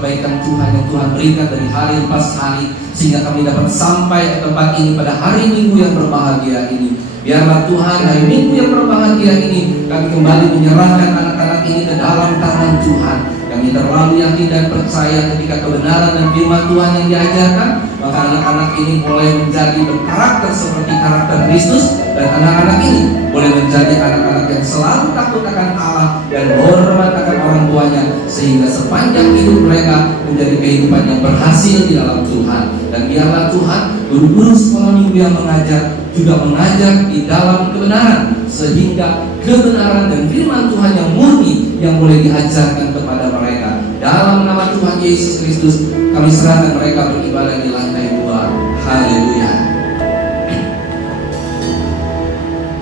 kebaikan Tuhan yang Tuhan berikan dari hari lepas hari, sehingga kami dapat sampai ke tempat ini pada hari Minggu yang berbahagia ini. Biarlah Tuhan hari Minggu yang berbahagia ini kami kembali menyerahkan anak-anak ini ke dalam tangan Tuhan. Kami terlalu yakin dan percaya ketika kebenaran dan firman Tuhan yang diajarkan, maka anak-anak ini boleh menjadi berkarakter seperti karakter Kristus, dan anak-anak ini boleh menjadi anak-anak yang selalu takut akan Allah dan hormat akan orang tuanya, sehingga sepanjang hidup mereka menjadi kehidupan yang berhasil di dalam Tuhan. Dan biarlah Tuhan guru-guru sekolah minggu yang mengajar juga mengajar di dalam kebenaran, sehingga kebenaran dan firman Tuhan yang murni yang boleh diajarkan kepada mereka. Dalam nama Tuhan Yesus Kristus kami serahkan mereka beribadah di lantai 2. Haleluya.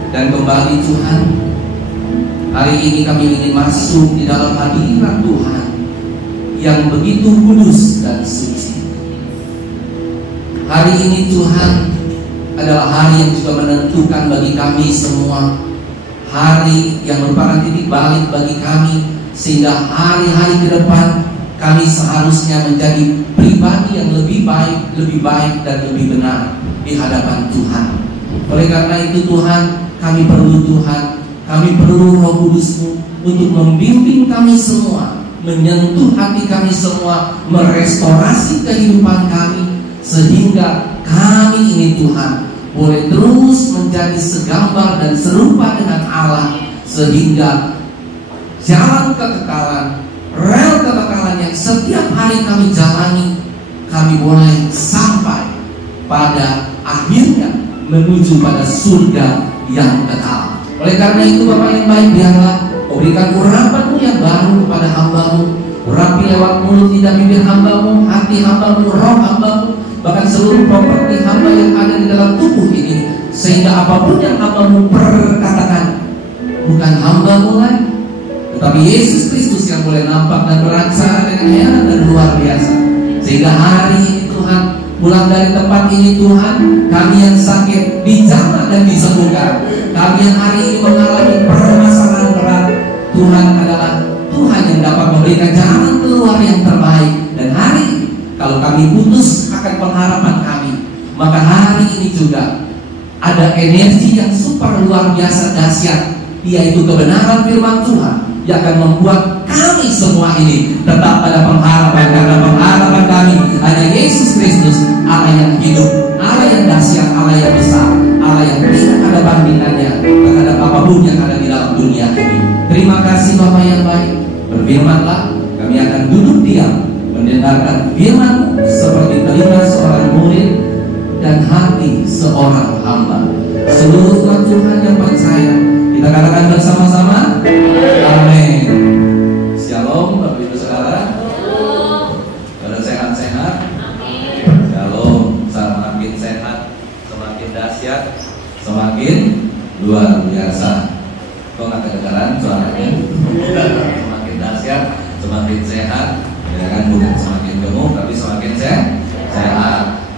Dan kembali Tuhan, hari ini kami ingin masuk di dalam hadirat Tuhan yang begitu kudus dan suci. Hari ini Tuhan adalah hari yang juga menentukan bagi kami semua, hari yang merupakan titik balik bagi kami, sehingga hari-hari ke depan kami seharusnya menjadi pribadi yang lebih baik dan lebih benar di hadapan Tuhan. Oleh karena itu Tuhan, kami perlu Tuhan, kami perlu Roh Kudus-Mu untuk membimbing kami semua, menyentuh hati kami semua, merestorasi kehidupan kami, sehingga kami ini Tuhan boleh terus menjadi segambar dan serupa dengan Allah, sehingga jalan kekekalan, rel kekekalan yang setiap hari kami jalani, kami boleh sampai pada akhirnya menuju pada surga yang kekal. Oleh karena itu Bapak yang baik, biarlah berikan urapan-Mu yang baru kepada hamba-Mu. Urapi lewat mulut, lidah, bibir hamba-Mu, hati hamba-Mu, roh hamba-Mu, bahkan seluruh properti hamba yang ada di dalam tubuh ini, sehingga apapun yang hamba-Mu perkatakan bukan hamba-Mu lagi, tetapi Yesus Kristus yang boleh nampak dan beraksara dengan heran dan luar biasa. Sehingga hari ini Tuhan, pulang dari tempat ini Tuhan, kami yang sakit dijamah dan disembuhkan, kami yang hari ini mengalami permasalahan berat, Tuhan adalah Tuhan yang dapat memberikan jalan keluar yang terbaik. Dan hari ini kalau kami putus akan pengharapan kami, maka hari ini juga ada energi yang super luar biasa dahsyat, yaitu kebenaran firman Tuhan yang akan membuat kami semua ini tetap pada pengharapan, karena pengharapan kami hanya Yesus Kristus, Allah yang hidup, Allah yang dahsyat, Allah yang besar, Allah yang tidak ada bandingannya terhadap apapun yang ada di dalam dunia ini. Terima kasih Bapa yang baik, berfirmanlah, kami akan duduk diam mendengarkan firman-Mu seperti telinga seorang murid dan hati seorang hamba. Seluruh umat Tuhan yang percaya, kita katakan bersama-sama, amin. Shalom Bapak Ibu Saudara. Pada sehat-sehat. Shalom. Semakin sehat, semakin dahsyat, semakin luar biasa. Kok nggak kedengaran suaranya? Semakin dahsyat, semakin sehat. Ya kan, bukan semakin gemuk tapi semakin sehat.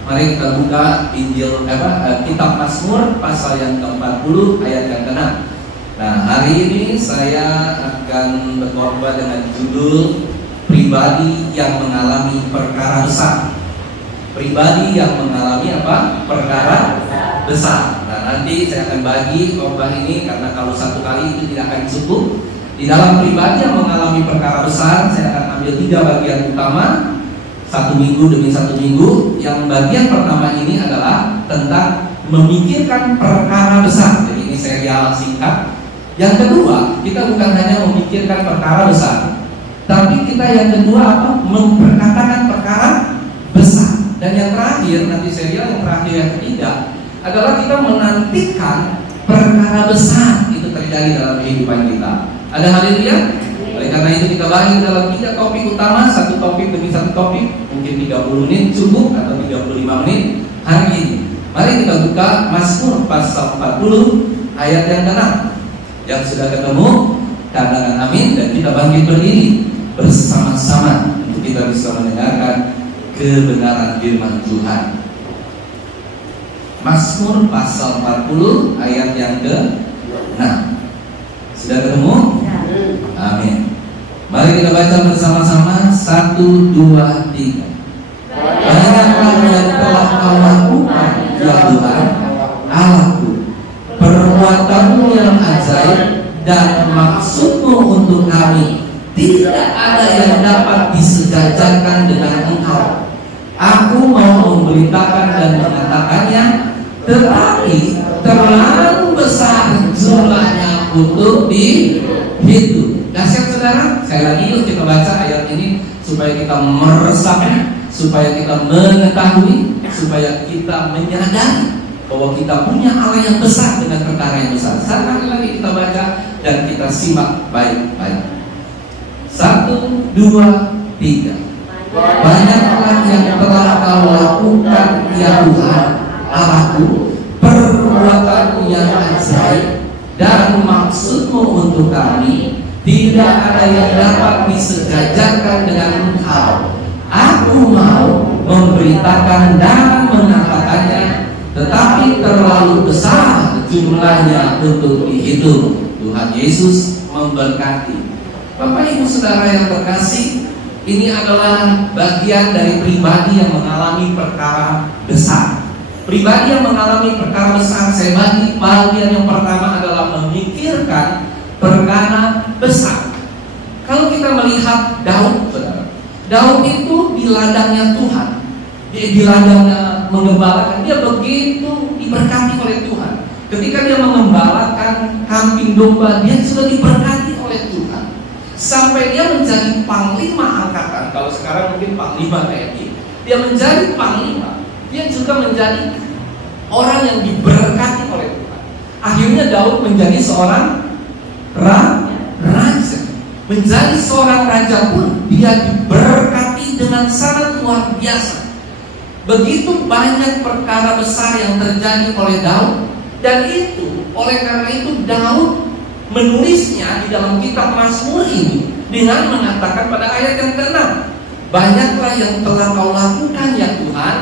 Mari kita buka Injil kitab Mazmur pasal yang ke-40 ayat yang ke-6. Nah, hari ini saya akan berkhotbah dengan judul pribadi yang mengalami perkara besar. Pribadi yang mengalami apa? Perkara besar. Nah, nanti saya akan bagi khotbah ini, karena kalau satu kali itu tidak akan cukup. Di dalam pribadi yang mengalami perkara besar, saya akan ambil 3 bagian utama, satu minggu demi satu minggu. Yang bagian pertama ini adalah tentang memikirkan perkara besar. Jadi ini serial singkat. Yang kedua, kita bukan hanya memikirkan perkara besar, tapi kita yang kedua apa? Memperkatakan perkara besar. Dan yang terakhir, nanti serial yang terakhir yang ketiga adalah kita menantikan perkara besar itu terjadi dalam kehidupan kita. Ada haleluya? Oleh karena itu kita bagi dalam 3 topik utama, satu topik demi satu topik, mungkin 30 menit cukup atau 35 menit hari ini. Mari kita buka Mazmur pasal 40 ayat yang ke-6. Yang sudah ketemu, katakan amin, dan kita bangkit berdiri bersama-sama untuk kita bisa mendengarkan kebenaran firman Tuhan. Mazmur pasal 40 ayat yang ke-6. Sudah ketemu? Amin. Mari kita baca bersama-sama 1, 2, 3. Banyaklah yang telah kau lakukan, ya Tuhan Allahku, perbuatanmu yang ajaib dan maksudmu untuk kami. Tidak ada yang dapat disejajarkan dengan Engkau. Aku mau memberitakan dan mengatakannya, tetapi terlalu besar jumlahnya untuk dihitung. Dahsyat saudara. Sekali lagi yuk kita baca ayat ini supaya kita meresapnya, supaya kita mengetahui, supaya kita menyadari bahwa kita punya Allah yang besar dengan perkara yang besar. Sekali lagi kita baca dan kita simak baik-baik. 1, 2, 3. Banyaklah yang telah kau lakukan, ya Tuhan Allahku, perbuatanmu yang ajaib dan maksudmu untuk kami. Tidak ada yang dapat disejajarkan dengan Engkau. Aku mau memberitakan dan mengatakannya, tetapi terlalu besar jumlahnya untuk dihitung. Tuhan Yesus memberkati. Bapak Ibu Saudara yang terkasih, ini adalah bagian dari pribadi yang mengalami perkara besar. Pribadi yang mengalami perkara besar, saya bagi bagian yang pertama adalah memikirkan perkara besar. Kalau kita melihat Daud, saudara, Daud itu di ladangnya Tuhan, di ladangnya mengembalakan, dia begitu diberkati oleh Tuhan. Ketika dia mengembalakan kambing domba, dia sudah diberkati oleh Tuhan. Sampai dia menjadi panglima angkatan. Kalau sekarang mungkin panglima TNI. Dia menjadi panglima. Dia juga menjadi orang yang diberkati oleh Tuhan. Akhirnya Daud menjadi seorang raja. Menjadi seorang raja pun dia diberkati dengan sangat luar biasa. Begitu banyak perkara besar yang terjadi oleh Daud. Dan itu, oleh karena itu Daud menulisnya di dalam kitab Mazmur ini dengan mengatakan pada ayat yang ke-6, banyaklah yang telah kau lakukan, ya Tuhan.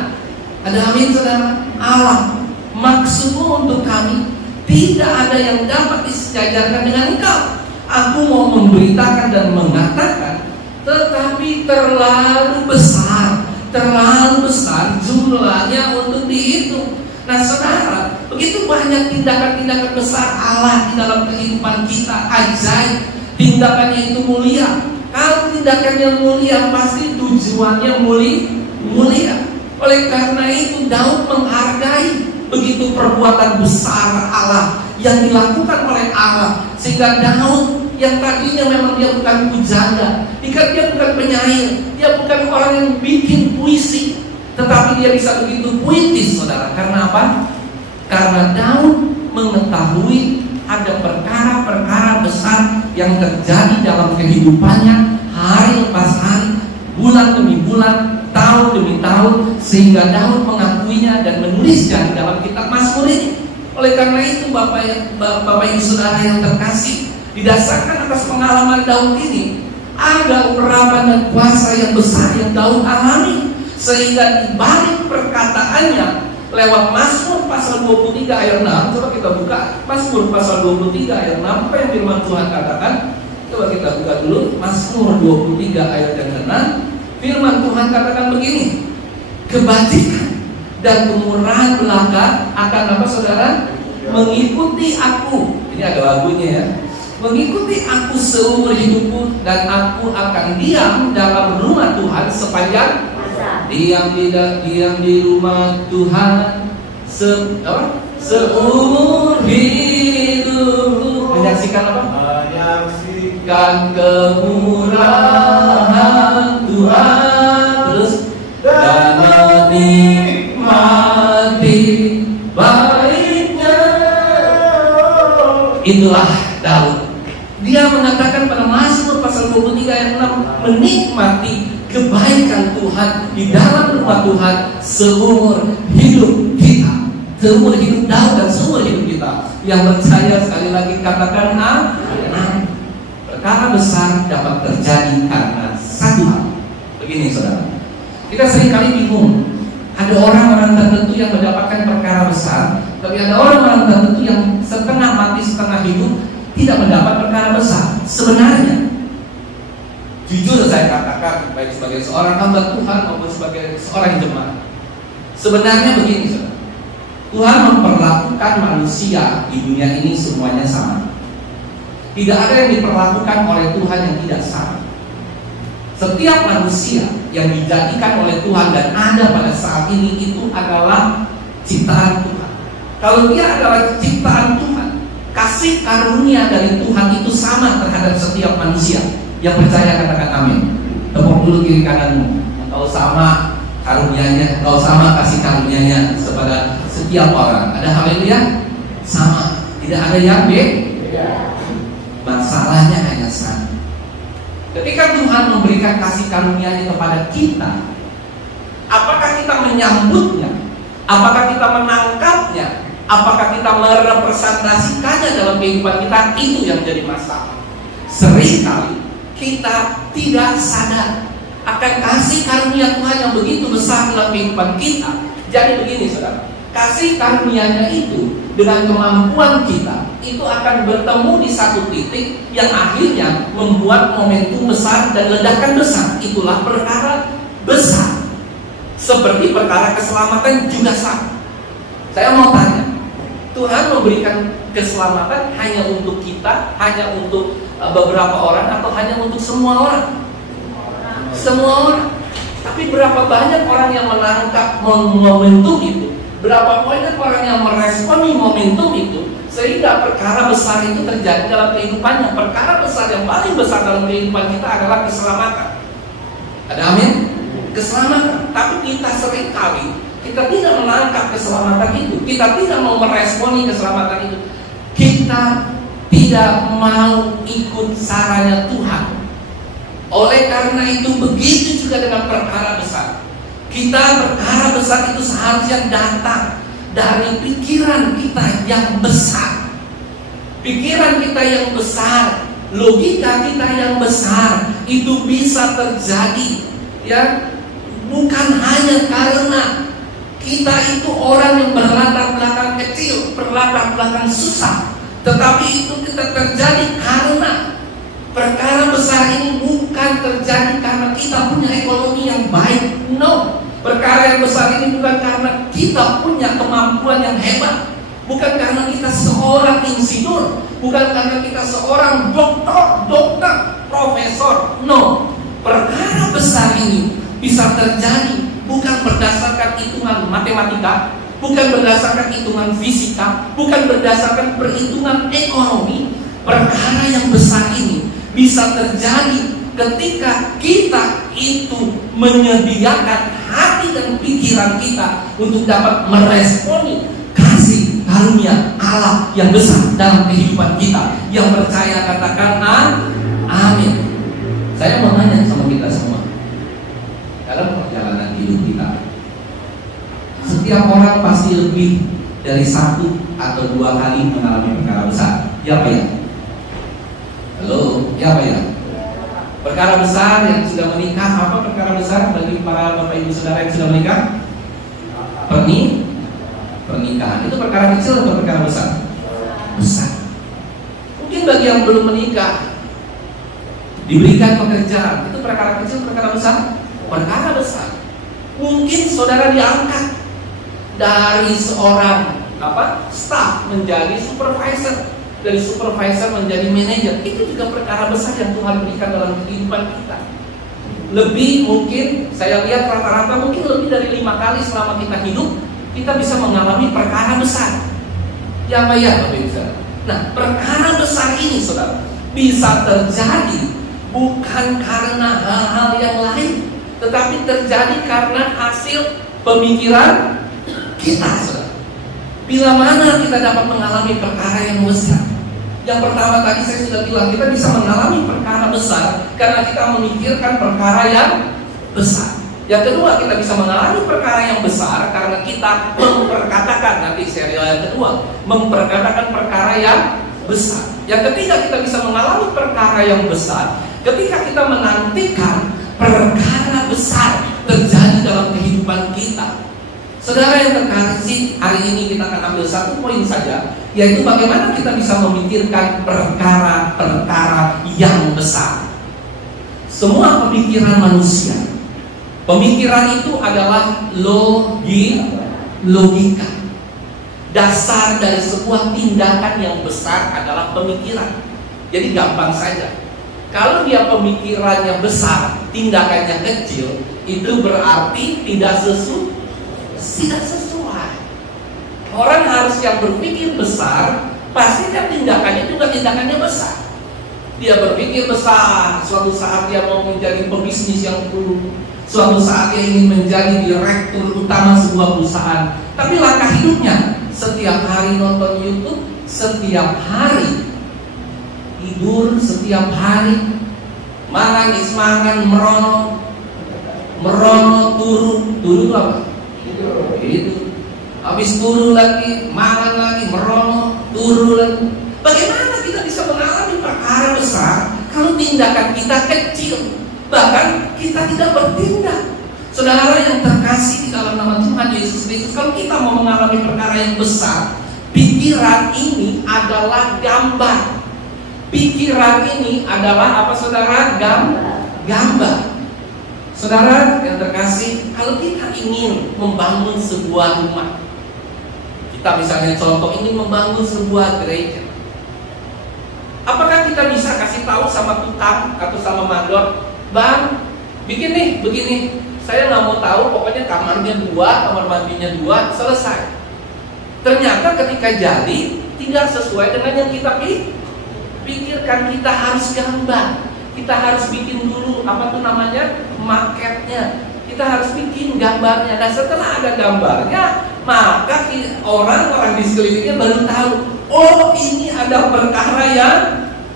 Ada amin saudara. Allah, maksudmu untuk kami, tidak ada yang dapat disejajarkan dengan Engkau. Aku mau memberitakan dan mengatakan, tetapi terlalu besar jumlahnya untuk dihitung. Nah saudara, begitu banyak tindakan-tindakan besar Allah di dalam kehidupan kita, ajaib, tindakannya itu mulia. Kalau tindakannya mulia, pasti tujuannya mulia. Oleh karena itu Daud menghargai begitu perbuatan besar Allah yang dilakukan oleh Allah, sehingga Daud yang tadinya memang dia bukan pujangga, dia bukan penyair, dia bukan orang yang bikin puisi, tetapi dia bisa begitu puitis, saudara. Karena apa? Karena Daud mengetahui ada perkara-perkara besar yang terjadi dalam kehidupannya hari lepas hari, bulan demi bulan, tahun demi tahun, sehingga Daud mengakuinya dan menulisnya di dalam kitab Mazmur ini. Oleh karena itu Bapak Ibu Saudara yang terkasih, didasarkan atas pengalaman Daud ini, ada urapan dan kuasa yang besar yang Daud alami, sehingga di balik perkataannya lewat Mazmur pasal 23 ayat 6. Coba kita buka Mazmur pasal 23 ayat 6. Apa yang firman Tuhan katakan? Coba kita buka dulu Mazmur 23 ayat yang 6. Firman Tuhan katakan begini, kebajikan dan kemurahan belaka akan apa saudara? Mengikuti aku. Ini ada lagunya ya. Mengikuti aku seumur hidupku, dan aku akan diam dalam rumah Tuhan sepanjang masa. Diam di rumah Tuhan seumur hidup. Menyaksikan apa? Menyaksikan kemurahan Tuhan, terus dan menikmati baiknya. Itulah Daud. Dia mengatakan pada Mazmur pasal 23 ayat 6, menikmati kebaikan Tuhan di dalam rumah Tuhan seumur hidup kita. Seumur hidup Daud dan seumur hidup kita. Yang percaya sekali lagi katakan amin. Perkara besar dapat terjadi karena satu hal. Begini saudara, kita seringkali bingung. Ada orang-orang tertentu yang mendapatkan perkara besar, tapi ada orang-orang tertentu yang setengah mati setengah hidup tidak mendapat perkara besar. Sebenarnya, jujur saya katakan, katakan baik sebagai seorang hamba Tuhan maupun sebagai seorang jemaat. Sebenarnya begini, saudara. Tuhan memperlakukan manusia di dunia ini semuanya sama. Tidak ada yang diperlakukan oleh Tuhan yang tidak sama. Setiap manusia yang dijadikan oleh Tuhan dan ada pada saat ini itu adalah ciptaan Tuhan. Kalau dia adalah ciptaan Tuhan, kasih karunia dari Tuhan itu sama terhadap setiap manusia. Yang percaya katakan amin. Tepuk dulu kiri kananmu. Engkau sama karunia-Nya, engkau sama kasih karunia-Nya kepada setiap orang. Ada haleluya? Sama. Tidak ada yang beda. Masalahnya hanya satu. Ketika Tuhan memberikan kasih karunia-Nya kepada kita, apakah kita menyambutnya? Apakah kita menangkapnya? Apakah kita merepresentasikannya dalam kehidupan kita? Itu yang jadi masalah. Seringkali kita tidak sadar akan kasih karunia Tuhan yang begitu besar dalam kehidupan kita. Jadi begini, saudara, kasih karunia-Nya itu dengan kemampuan kita itu akan bertemu di satu titik yang akhirnya membuat momentum besar dan ledakan besar. Itulah perkara besar. Seperti perkara keselamatan juga sama. Saya mau tanya, Tuhan memberikan keselamatan hanya untuk kita, hanya untuk beberapa orang, atau hanya untuk semua orang? Semua orang. Tapi berapa banyak orang yang menangkap momentum itu? Berapa banyak orang yang meresponi momentum itu sehingga perkara besar itu terjadi dalam kehidupannya? Perkara besar yang paling besar dalam kehidupan kita adalah keselamatan. Ada amin? Keselamatan. Tapi kita seringkali kita tidak menangkap keselamatan itu. Kita tidak mau meresponi keselamatan itu. Kita tidak mau ikut sarannya Tuhan. Oleh karena itu begitu juga dengan perkara besar. Kita perkara besar itu seharusnya datang dari pikiran kita yang besar. Pikiran kita yang besar, logika kita yang besar itu bisa terjadi, ya, bukan hanya karena kita itu orang yang berlatar belakang kecil, berlatar belakang susah, tetapi itu kita terjadi karena perkara besar ini bukan terjadi karena kita punya ekonomi yang baik. No, perkara yang besar ini bukan karena kita punya kemampuan yang hebat, bukan karena kita seorang insinyur, bukan karena kita seorang dokter, profesor. No, perkara besar ini bisa terjadi bukan berdasarkan hitungan matematika, bukan berdasarkan hitungan fisika, bukan berdasarkan perhitungan ekonomi. Perkara yang besar ini bisa terjadi ketika kita itu menyediakan hati dan pikiran kita untuk dapat meresponi kasih karunia Allah yang besar dalam kehidupan kita. Yang percaya katakan amin. Saya mau nanya sama kita semua, dalam perjalanan hidup kita, setiap orang pasti lebih dari 1 atau 2 kali mengalami perkara besar. Ya Pak ya? Halo, ya Pak ya? Perkara besar yang sudah menikah. Apa perkara besar bagi para bapak ibu saudara yang sudah menikah? Pernikahan. Itu perkara kecil atau perkara besar? Besar. Mungkin bagi yang belum menikah, diberikan pekerjaan, itu perkara kecil, perkara besar? Perkara besar. Mungkin saudara diangkat dari seorang staff menjadi supervisor, dari supervisor menjadi manajer. Itu juga perkara besar yang Tuhan berikan dalam kehidupan kita. Lebih mungkin, saya lihat rata-rata mungkin lebih dari 5 kali selama kita hidup, kita bisa mengalami perkara besar. Ya Pak ya, Bapak Ibu. Nah, perkara besar ini saudara bisa terjadi bukan karena hal-hal yang lain, tetapi terjadi karena hasil pemikiran kita, saudara. Bila mana kita dapat mengalami perkara yang besar? Yang pertama tadi saya sudah bilang, kita bisa mengalami perkara besar karena kita memikirkan perkara yang besar. Yang kedua, kita bisa mengalami perkara yang besar karena kita memperkatakan, nanti serial yang kedua, memperkatakan perkara yang besar. Yang ketiga, kita bisa mengalami perkara yang besar ketika kita menantikan perkara besar terjadi dalam kehidupan kita. Saudara yang terkasih, hari ini kita akan ambil 1 poin saja, yaitu bagaimana kita bisa memikirkan perkara-perkara yang besar. semua pemikiran manusia. Pemikiran itu adalah logika. Dasar dari sebuah tindakan yang besar adalah pemikiran. Jadi gampang saja. Kalau dia pemikirannya besar, tindakannya kecil, itu berarti tidak sesuai. Orang harus yang berpikir besar, pasti kan tindakannya juga tindakannya besar. Dia berpikir besar, suatu saat dia mau menjadi pebisnis yang dulu, suatu saat dia ingin menjadi direktur utama sebuah perusahaan. Tapi langkah hidupnya setiap hari nonton YouTube, setiap hari tidur, setiap hari mangan, merono, turu apa? Itu. Habis turu lagi, mangan lagi, merono, turu lagi. Bagaimana kita bisa mengalami perkara besar kalau tindakan kita kecil, bahkan kita tidak bertindak? Saudara yang terkasih di dalam nama Tuhan Yesus Kristus, kalau kita mau mengalami perkara yang besar, pikiran ini adalah gambar. Pikiran ini adalah apa saudara? Gambar. Saudara yang terkasih, kalau kita ingin membangun sebuah rumah, kita misalnya contoh ingin membangun sebuah gereja, apakah kita bisa kasih tahu sama tukang atau sama mandor, bang, bikin nih begini, saya nggak mau tahu, pokoknya kamarnya 2, kamar mandinya 2, selesai. Ternyata ketika jadi tidak sesuai dengan yang kita pikirkan. Kita harus gambar, kita harus bikin dulu apa tuh namanya, maketnya. Kita harus bikin gambarnya. Dan setelah ada gambarnya, maka orang-orang di sekelilingnya baru tahu, oh ini ada perkara yang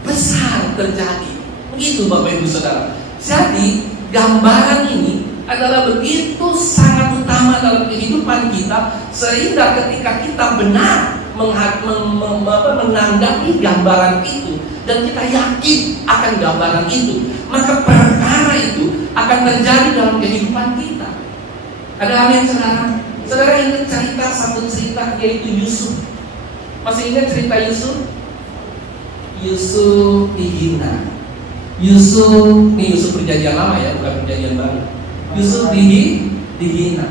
besar terjadi. Begitu Bapak Ibu Saudara. Jadi gambaran ini adalah begitu sangat utama dalam kehidupan kita, sehingga ketika kita benar menanggapi gambaran itu dan kita yakin akan gambaran itu, maka perkara itu akan terjadi dalam kehidupan kita. Ada amin saudara? Saudara ingat satu cerita yaitu Yusuf. Masih ingat cerita Yusuf? Yusuf dihina. Yusuf perjanjian lama ya, bukan perjanjian baru. Yusuf dihina,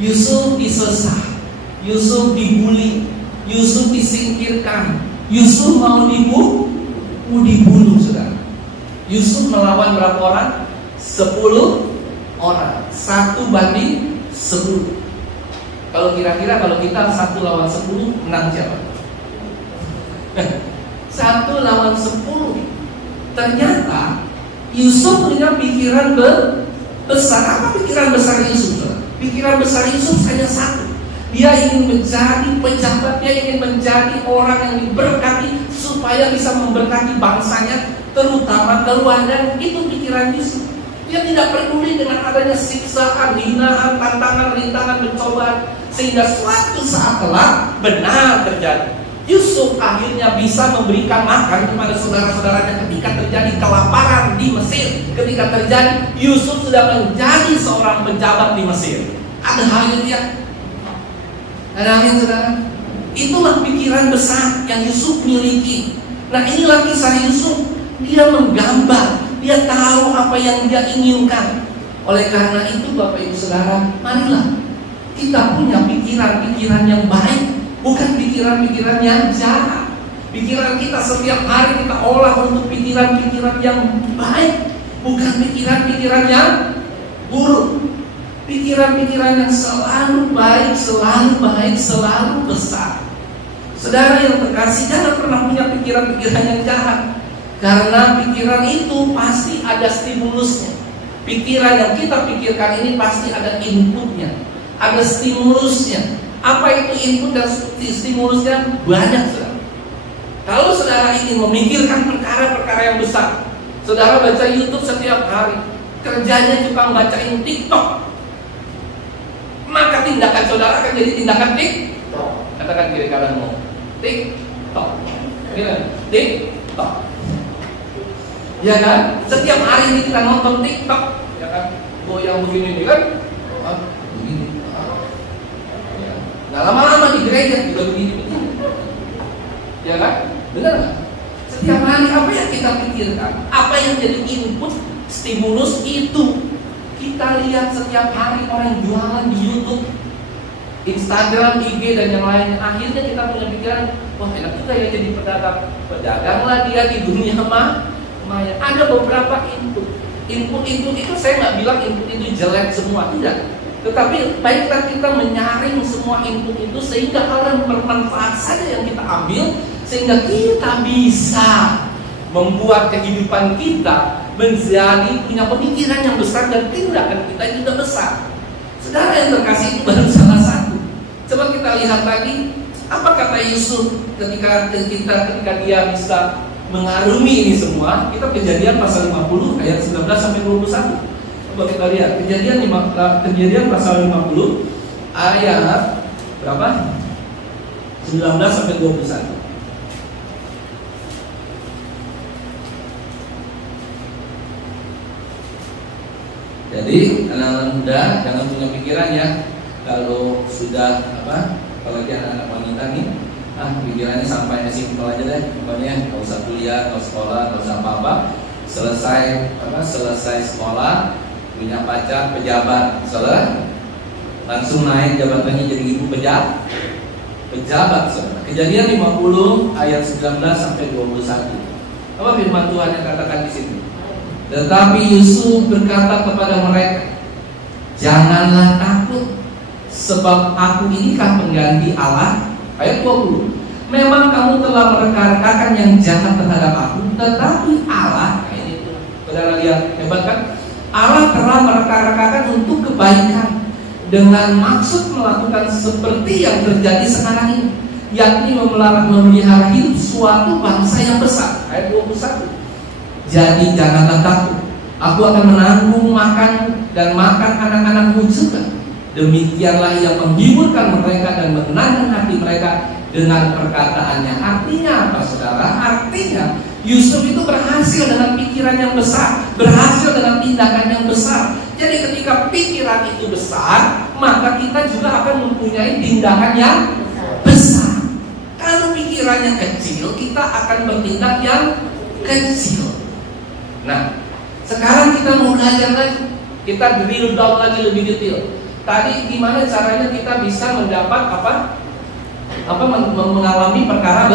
Yusuf disesah, Yusuf dibully, Yusuf disingkirkan, Yusuf mau dibunuh saudara. Yusuf melawan berapa orang? 10 orang, 1 banding 10. Kalau kira-kira kalau kita 1 lawan 10 menang siapa? 1 lawan 10. Ternyata Yusuf punya pikiran besar. Apa pikiran besar Yusuf? Pikiran besar Yusuf hanya satu. Dia ingin menjadi pejabat, dia ingin menjadi orang yang diberkati supaya bisa memberkati bangsanya, terutama keluarga. Itu pikiran Yusuf. Dia tidak peduli dengan adanya siksaan, hinaan, tantangan, rintangan, pencobaan, sehingga suatu saat kelak benar terjadi. Yusuf akhirnya bisa memberikan makan kepada saudara-saudaranya ketika terjadi kelaparan di Mesir. Ketika terjadi, Yusuf sudah menjadi seorang pejabat di Mesir. Ada haleluya. Ada amin saudara. Itulah pikiran besar yang Yusuf miliki. Nah inilah kisah Yusuf. Dia menggambar, dia tahu apa yang dia inginkan. Oleh karena itu Bapak Ibu Saudara, marilah kita punya pikiran-pikiran yang baik, bukan pikiran-pikiran yang jahat. Pikiran kita setiap hari kita olah untuk pikiran-pikiran yang baik, bukan pikiran-pikiran yang buruk. Pikiran-pikiran yang selalu baik, selalu besar. Saudara yang terkasih, jangan pernah punya pikiran-pikiran yang jahat, karena pikiran itu pasti ada stimulusnya. Pikiran yang kita pikirkan ini pasti ada inputnya, ada stimulusnya. Apa itu input dan stimulusnya? Banyak saudara. Kalau saudara ingin memikirkan perkara-perkara yang besar, saudara baca YouTube setiap hari, kerjanya cuma bacain TikTok, maka tindakan saudara akan jadi tindakan TikTok. Katakan kiri kananmu, TikTok. TikTok. Ya kan? Setiap hari ini kita nonton TikTok, ya kan? Goyang begini kan? Begini. Nah lama-lama di gereja juga begini. Ya kan? Benar nggak? Setiap hari apa yang kita pikirkan, apa yang jadi input, stimulus itu. Kita lihat setiap hari orang jualan di YouTube, Instagram, IG, dan yang lain. Akhirnya kita punya pikiran, wah enak juga ya jadi pedagang. Pedaganglah dia di dunia maya. Ada beberapa input itu saya nggak bilang input itu jelek semua, tidak. Tetapi baiklah kita menyaring semua input itu sehingga hal yang bermanfaat saja yang kita ambil, sehingga kita bisa membuat kehidupan kita menjadi punya pemikiran yang besar dan tindakan kita juga besar. Saudara yang terkasih, itu baru salah satu. Coba kita lihat lagi apa kata Yusuf ketika dia bisa mengarungi ini semua. Kita Kejadian pasal 50 ayat 19 sampai 21. Coba kita lihat Kejadian pasal 50 ayat berapa? 19 sampai 21. Jadi anak-anak muda jangan punya pikiran ya, kalau sudah apalagi anak-anak wanita nih, pikirannya sampai simpel aja deh, pokoknya nggak usah kuliah, nggak sekolah, nggak usah apa-apa, selesai sekolah, punya pacar pejabat, langsung naik jabatannya jadi ibu pejabat. Saudara. Kejadian 50 ayat 19 sampai 21. Apa firman Tuhan yang katakan di sini? Tetapi Yusuf berkata kepada mereka, janganlah takut, sebab aku inikah pengganti Allah. Ayat 20. Memang kamu telah mereka-rekakan yang jahat terhadap aku, tetapi Allah, ini saudara lihat hebat kan? Allah telah mereka-rekakan untuk kebaikan, dengan maksud melakukan seperti yang terjadi sekarang ini, yakni memelihara hidup suatu bangsa yang besar. Ayat 21. Jadi janganlah takut, aku akan menanggung makan dan makan anak-anakmu juga. Demikianlah yang menghiburkan mereka dan menenangkan hati mereka dengan perkataannya. Artinya apa saudara? Artinya Yusuf itu berhasil dengan pikiran yang besar, berhasil dengan tindakan yang besar. Jadi ketika pikiran itu besar, maka kita juga akan mempunyai tindakan yang besar. Kalau pikirannya kecil, kita akan bertindak yang kecil. Nah, sekarang kita mau belajar lagi, kita drill down lagi lebih detail. Tadi gimana caranya kita bisa mendapat mengalami perkara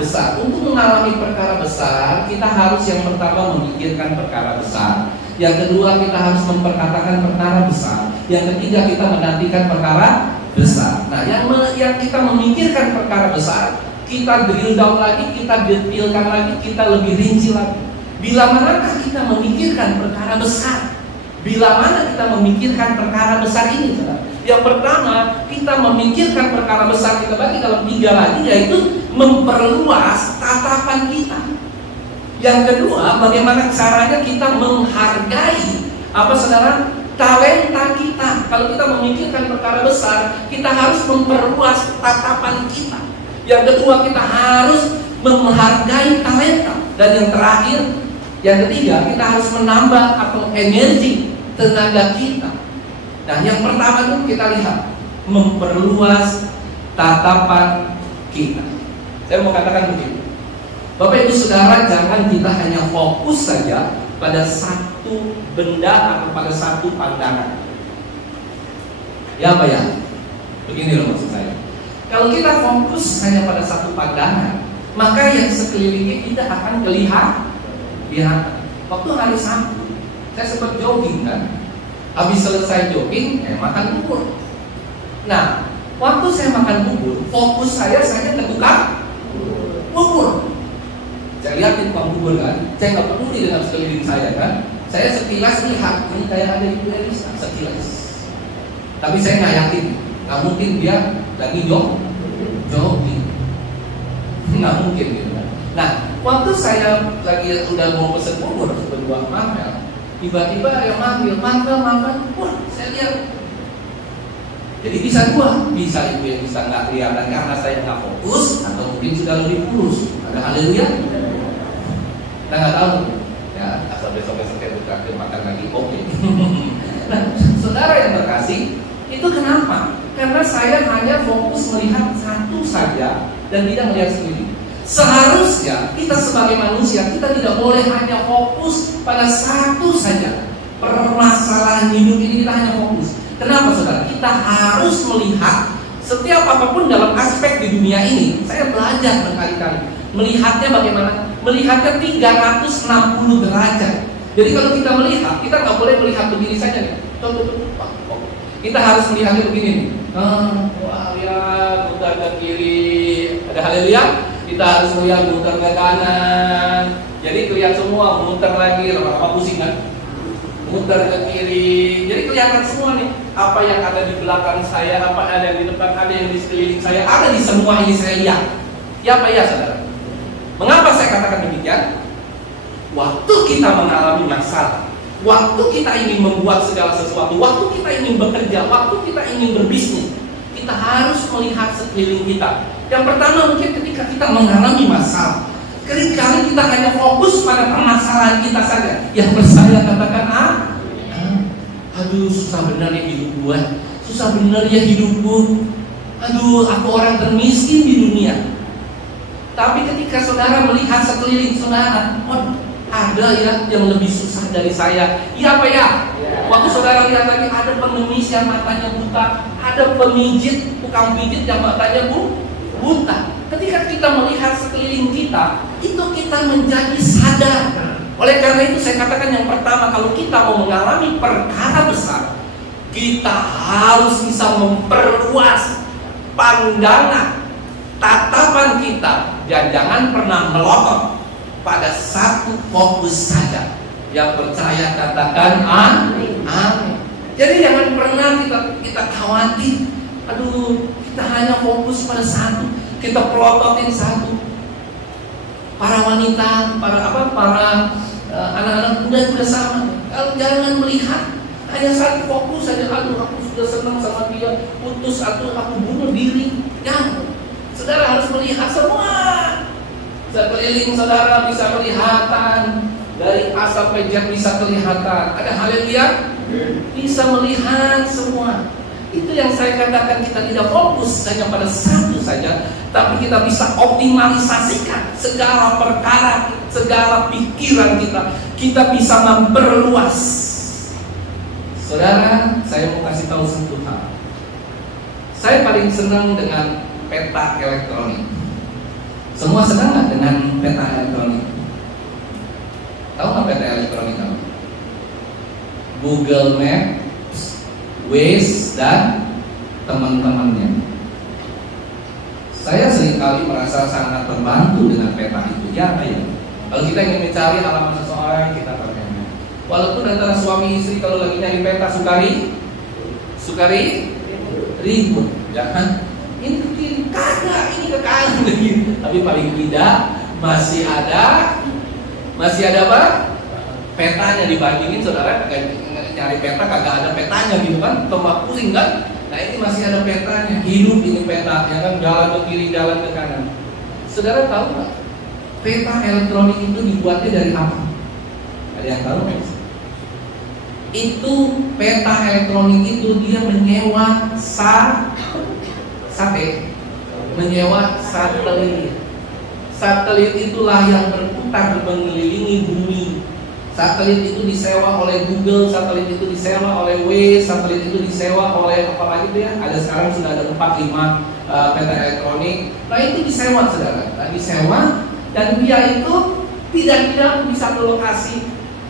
besar. Untuk mengalami perkara besar, kita harus yang pertama memikirkan perkara besar. Yang kedua, kita harus memperkatakan perkara besar. Yang ketiga, kita menantikan perkara besar. Nah, yang kita memikirkan perkara besar, kita drill down lagi, kita detailkan lagi, kita lebih rinci lagi. Bila manakah kita memikirkan perkara besar? Bila mana kita memikirkan perkara besar ini? Yang pertama, kita memikirkan perkara besar, kita bagi dalam 3 lagi, yaitu memperluas tatapan kita. Yang kedua, bagaimana caranya kita menghargai saudara? Talenta kita. Kalau kita memikirkan perkara besar, kita harus memperluas tatapan kita. Yang kedua, kita harus menghargai talenta. Dan yang terakhir, yang ketiga, kita harus menambah energi tenaga kita. Nah, yang pertama itu kita lihat memperluas tatapan kita. Saya mau katakan begini, Bapak Ibu Saudara, jangan kita hanya fokus saja pada satu benda atau pada satu pandangan. Ya Pak ya, begini loh maksud saya. Kalau kita fokus hanya pada satu pandangan, maka yang sekeliling kita akan kelihatan. Waktu hari Sabtu, saya sempat jogging kan. Habis selesai jogging, makan bubur. Nah, waktu saya makan bubur, fokus saya ke tukang bubur. Saya lihatin tukang bubur kan, saya nggak peduli dengan sekeliling saya kan. Saya sekilas lihat, ini kayak ada Ibu Elisa, sekilas. Tapi saya nggak yakin, nggak mungkin dia lagi jogging. Nggak mungkin gitu kan. Nah, waktu saya lagi udah mau pesen bubur berdua Marvel, tiba-tiba ada yang manggil, wah saya lihat. Jadi bisa Ibu yang bisa nggak kelihatan karena saya nggak fokus, atau mungkin sudah lebih kurus. Ada haleluya? Kita nggak tahu. Ya, asal besok-besok saya terakhir makan lagi, oke. Nah, saudara yang terkasih, itu kenapa? Karena saya hanya fokus melihat satu saja dan tidak melihat sekeliling. Seharusnya kita sebagai manusia, kita tidak boleh hanya fokus pada satu saja permasalahan hidup ini. Kita hanya fokus. Kenapa saudara? Kita harus melihat setiap apapun dalam aspek di dunia ini. Saya belajar berkali-kali melihatnya bagaimana? Melihatnya 360 derajat. Jadi kalau kita melihat, kita nggak boleh melihat begini saja nih. Kita harus melihatnya begini nih. Wah, lihat, muter ke kiri. Ada haleluya. Kita harus melihat muter ke kanan. Jadi kelihatan semua, muter lagi, lama-lama pusing kan? Muter ke kiri. Jadi kelihatan semua nih. Apa yang ada di belakang saya, apa ada yang di depan, ada yang di sekeliling saya, ada di semua ini saya lihat. Ya apa ya saudara? Mengapa saya katakan demikian? Waktu kita mengalami masalah, waktu kita ingin membuat segala sesuatu, waktu kita ingin bekerja, waktu kita ingin berbisnis, kita harus melihat sekeliling kita. Yang pertama mungkin ketika kita mengalami masalah, kali-kali kita hanya fokus pada permasalahan kita saja. Yang saya katakan, aduh susah benar ya hidup gue, susah benar ya hidupku, aduh aku orang termiskin di dunia. Tapi ketika saudara melihat sekeliling saudara, ada ya yang lebih susah dari saya. Iya apa ya? Waktu saudara lihat lagi, ada pengemis yang matanya buta, ada pemijit, tukang pijit yang matanya buta. Ketika kita melihat sekeliling kita, itu kita menjadi sadar. Oleh karena itu saya katakan yang pertama, kalau kita mau mengalami perkara besar, kita harus bisa memperluas pandangan, tatapan kita, dan jangan pernah melotot pada satu fokus saja. Yang percaya katakan amin. Jadi jangan pernah kita khawatir, aduh kita hanya fokus pada satu, kita pelototin satu. Para wanita, para anak-anak muda juga sama. Kalau jangan melihat hanya satu fokus saja, aduh aku sudah senang sama dia, putus atau aku bunuh diri. Jangan. Saudara harus melihat semua. Sekeliling saudara bisa kelihatan, dari A sampai Z bisa kelihatan. Ada haleluya? Bisa melihat semua. Itu yang saya katakan, kita tidak fokus hanya pada satu saja, tapi kita bisa optimalisasikan segala perkara, segala pikiran kita. Kita bisa memperluas. Saudara, saya mau kasih tahu satu hal. Saya paling senang dengan peta elektronik. Semua senang nggak dengan peta elektronik? Tahu nggak peta elektronik apa? Google Maps, Waze, dan teman-temannya. Saya seringkali merasa sangat terbantu dengan peta itu. Ya, apa ya? Kalau kita ingin mencari alamat seseorang, kita pakai. Walaupun antara suami istri kalau lagi nyari peta sukari ribut, ya kan? Ini ke kiri, kagak, ini ke kanan lagi. Tapi paling tidak masih ada apa? Petanya dibandingin saudara nyari peta kagak ada petanya gitu kan, tambah pusing kan? Nah ini masih ada petanya, hidup ini peta, ya kan, jalan ke kiri, jalan ke kanan. Saudara tahu nggak? Peta elektronik itu dibuatnya dari apa? Ada yang tahu nggak? Itu peta elektronik itu dia menyewa menyewa satelit. Satelit itulah yang berputar mengelilingi bumi. Satelit itu disewa oleh Google, satelit itu disewa oleh Waze, satelit itu disewa oleh apa lagi itu ya? Ada sekarang sudah ada 4-5 peta elektronik. Nah itu disewa saudara. Nah, disewa dan dia itu tidak bisa ke lokasi.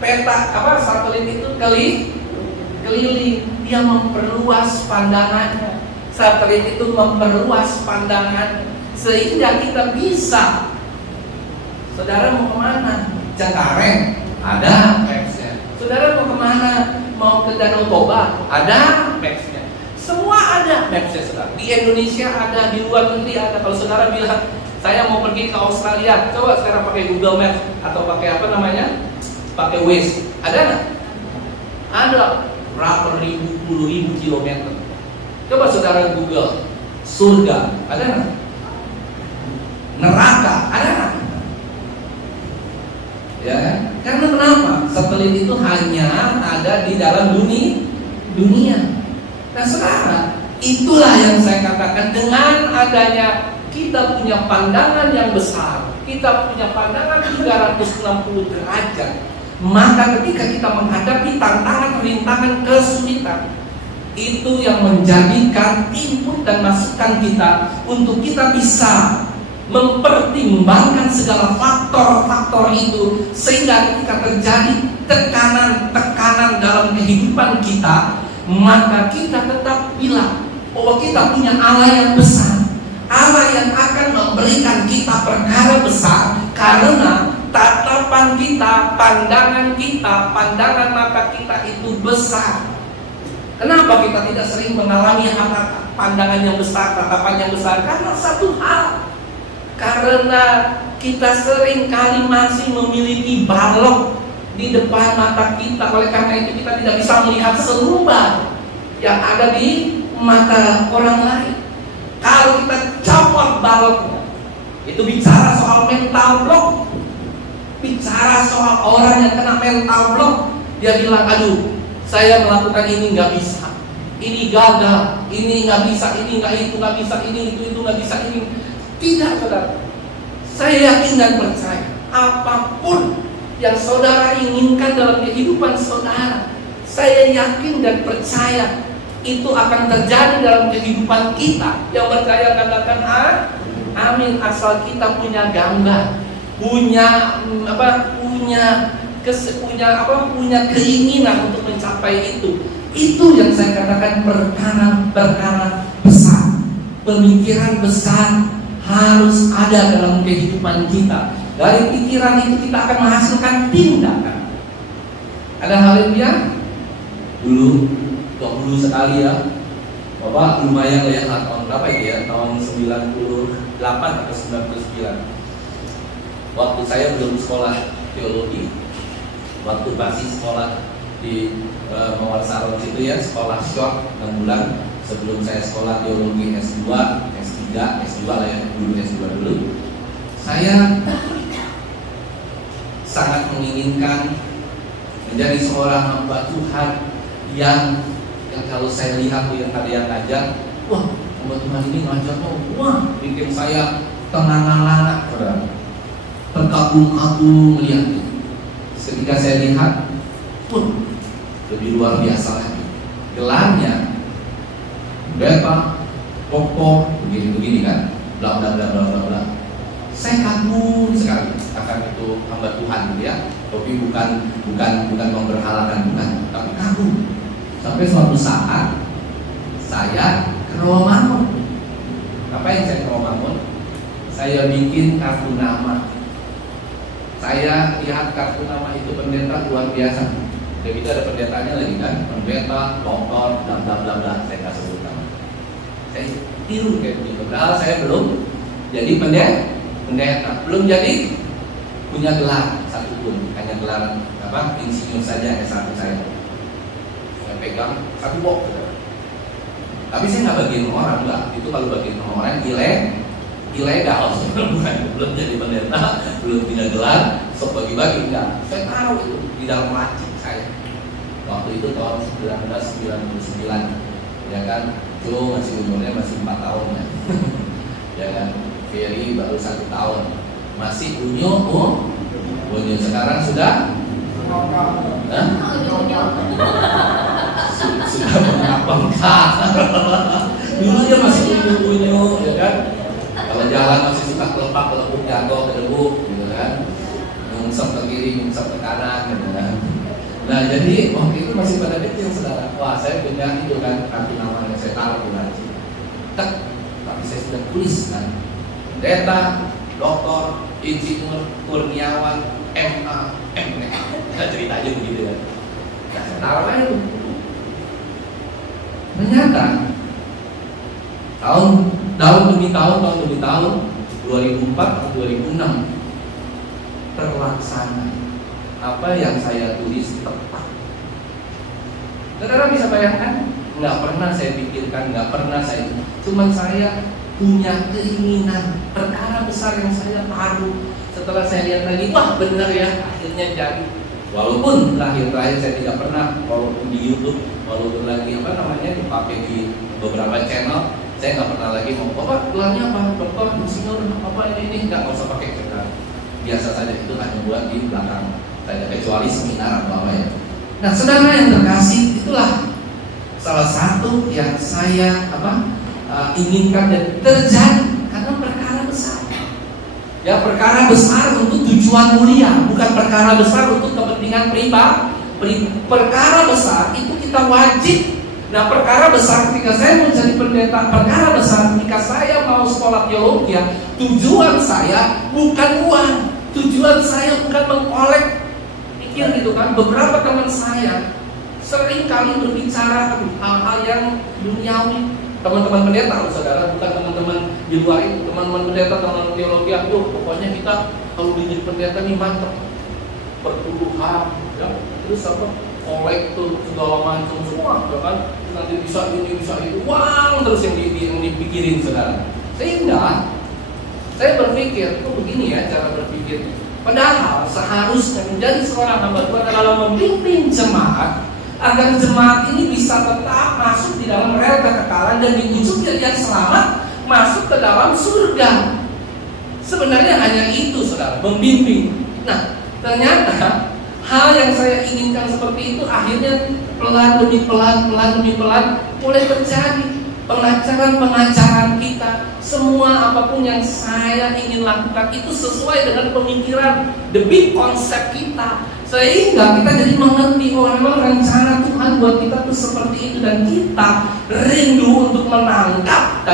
Peta satelit itu keliling, dia memperluas pandangannya. Satelit itu memperluas pandangan sehingga kita bisa. Saudara mau kemana? Cengkareng, ada mapsnya. Saudara mau kemana? Mau ke Danau Toba, ada mapsnya. Semua ada mapsnya saudara. Di Indonesia ada, di luar negeri ada. Kalau saudara bilang saya mau pergi ke Australia, coba sekarang pakai Google Maps atau pakai apa namanya? Pakai Waze, ada nggak? Ada. Berapa puluh ribu kilometer. Coba saudara Google surga, ada nggak? Neraka, ada nggak? Ya, karena kenapa? Satelit itu hanya ada di dalam dunia. Nah sekarang itulah yang saya katakan, dengan adanya kita punya pandangan yang besar, kita punya pandangan 360 derajat, maka ketika kita menghadapi tantangan, rintangan, kesulitan, itu yang menjadikan input dan masukan kita untuk kita bisa mempertimbangkan segala faktor-faktor itu, sehingga ketika terjadi tekanan-tekanan dalam kehidupan kita, maka kita tetap bilang bahwa kita punya Allah yang besar, Allah yang akan memberikan kita perkara besar, karena tatapan kita, pandangan mata kita itu besar. Kenapa kita tidak sering mengalami pandangan yang besar, tatapan yang besar? Karena satu hal, karena kita sering kali masih memiliki balok di depan mata kita. Oleh karena itu kita tidak bisa melihat seluruh yang ada di mata orang lain. Kalau kita copot baloknya, itu bicara soal mental block, bicara soal orang yang kena mental block. Dia bilang, aduh, saya melakukan ini nggak bisa, ini gagal, ini nggak bisa, ini nggak itu nggak bisa, ini itu nggak bisa, ini tidak, saudara. Saya yakin dan percaya, apapun yang saudara inginkan dalam kehidupan saudara, saya yakin dan percaya itu akan terjadi dalam kehidupan kita. Yang percaya katakan amin. Asal kita punya gambar, punya keinginan untuk mencapai itu. Itu yang saya katakan perkara besar. Pemikiran besar harus ada dalam kehidupan kita. Dari pikiran itu kita akan menghasilkan tindakan. Ada hal yang dulu sekali ya, Bapak lumayan ya, tahun berapa itu ya, tahun 98 atau 99. Waktu saya belum sekolah teologi, waktu masih sekolah di Mawar Saron situ ya, sekolah short 6 bulan sebelum saya sekolah teologi S2, S3, S2 lah ya, dulu S2 dulu. Saya sangat menginginkan menjadi seorang hamba Tuhan yang kalau saya lihat ada yang ngajar, wah, hamba Tuhan ini ngajar tuh, wah, bikin saya tenang-tenang, terkagum-kagum melihat. Ketika saya lihat, pun lebih luar biasa lagi. Gelarnya Bapa, Pokok, begini-begini kan, bla bla bla bla bla. Saya kagum sekali akan itu hamba Tuhan gitu ya. Tapi bukan memberhalakan, bukan, tapi kagum. Sampai suatu saat saya ke Rawamangun. Ngapain saya ke Rawamangun? Saya bikin kartu nama. Saya lihat kartu nama itu pendeta luar biasa. Jadi itu ada pendetanya lagi kan, pendeta, dokter, bla bla bla bla. Saya nggak sebut nama. Saya tiru kayak begitu. Padahal saya belum jadi pendeta, belum jadi punya gelar satupun, hanya gelar insinyur saja S1 saya. Pegang satu box, tapi saya nggak bagiin orang, enggak. Itu kalau bagiin sama orang ilegal, bukan, belum jadi pendeta, belum punya gelar, sok bagi-bagi, enggak. Saya taruh itu di dalam laci saya. Waktu itu tahun 1999, ya kan, Joe masih umurnya masih 4 tahun ya, ya kan, Ferry baru 1 tahun, masih Unyo, sekarang sudah, sudah mengapa-ngapa. Dulu dia masih unyu-unyu, ya kan. Kalau jalan masih suka kelopak, kelepuk, jatuh, kedebuk, gitu kan. Ngungsep ke kiri, ngungsep ke kanan, gitu kan. Nah, jadi waktu itu masih pada kecil, saudara. Wah, saya punya itu kan, kartu nama yang saya taruh di laci. Tapi saya sudah tulis kan, pendeta, doktor, insinyur, kurniawan, MA, MNEK. Nah, cerita aja begitu kan. Nah, saya taruh aja tuh. Ternyata tahun demi tahun 2004 atau 2006 terlaksana apa yang saya tulis tepat. Saudara bisa bayangkan? Nggak pernah saya pikirkan, nggak pernah saya, cuman saya punya keinginan perkara besar yang saya taruh. Setelah saya lihat lagi, wah benar ya, akhirnya jadi. Walaupun terakhir saya tidak pernah, walaupun di YouTube, walaupun lagi dipakai di beberapa channel, Saya nggak pernah lagi mau, Bapak gelarnya apa? Dokter, insinyur, apa ini? Nggak usah pakai gelar. Biasa saja, itu hanya buat di belakang saja, kecuali seminar atau apa ya. Nah, saudara yang terkasih, itulah salah satu yang saya inginkan dan terjadi karena perkara besar. Ya, perkara besar untuk tujuan mulia, bukan perkara besar untuk kepentingan pribadi. Perkara besar itu kita wajib. Nah, perkara besar ketika saya menjadi pendeta, perkara besar ketika saya mau sekolah teologi, tujuan saya bukan uang, tujuan saya bukan mengkolek. Pikir gitu kan, beberapa teman saya sering kali berbicara hal-hal yang duniawi. Teman-teman pendeta, saudara, bukan teman-teman di luar itu, teman-teman pendeta, teman teologi, pokoknya kita kalau jadi pendeta nih mantap, pertumbuhan, ya, terus kolektor segala macam semua, ya kan? Nanti bisa ini, bisa itu, uang terus yang dipikirin, saudara. Sehingga saya berpikir, begini ya cara berpikir. Padahal seharusnya menjadi seorang hamba Tuhan adalah membimbing jemaat agar jemaat ini bisa tetap masuk di dalam rel kekekalan dan di ujungnya dia selamat masuk ke dalam surga. Sebenarnya hanya itu, saudara, membimbing. Nah, ternyata hal yang saya inginkan seperti itu akhirnya pelan demi pelan mulai terjadi. Pengajaran kita, semua apapun yang saya ingin lakukan itu sesuai dengan pemikiran the big konsep kita, sehingga kita jadi mengerti memang rencana Tuhan buat kita tuh seperti itu, dan kita rindu untuk menangkap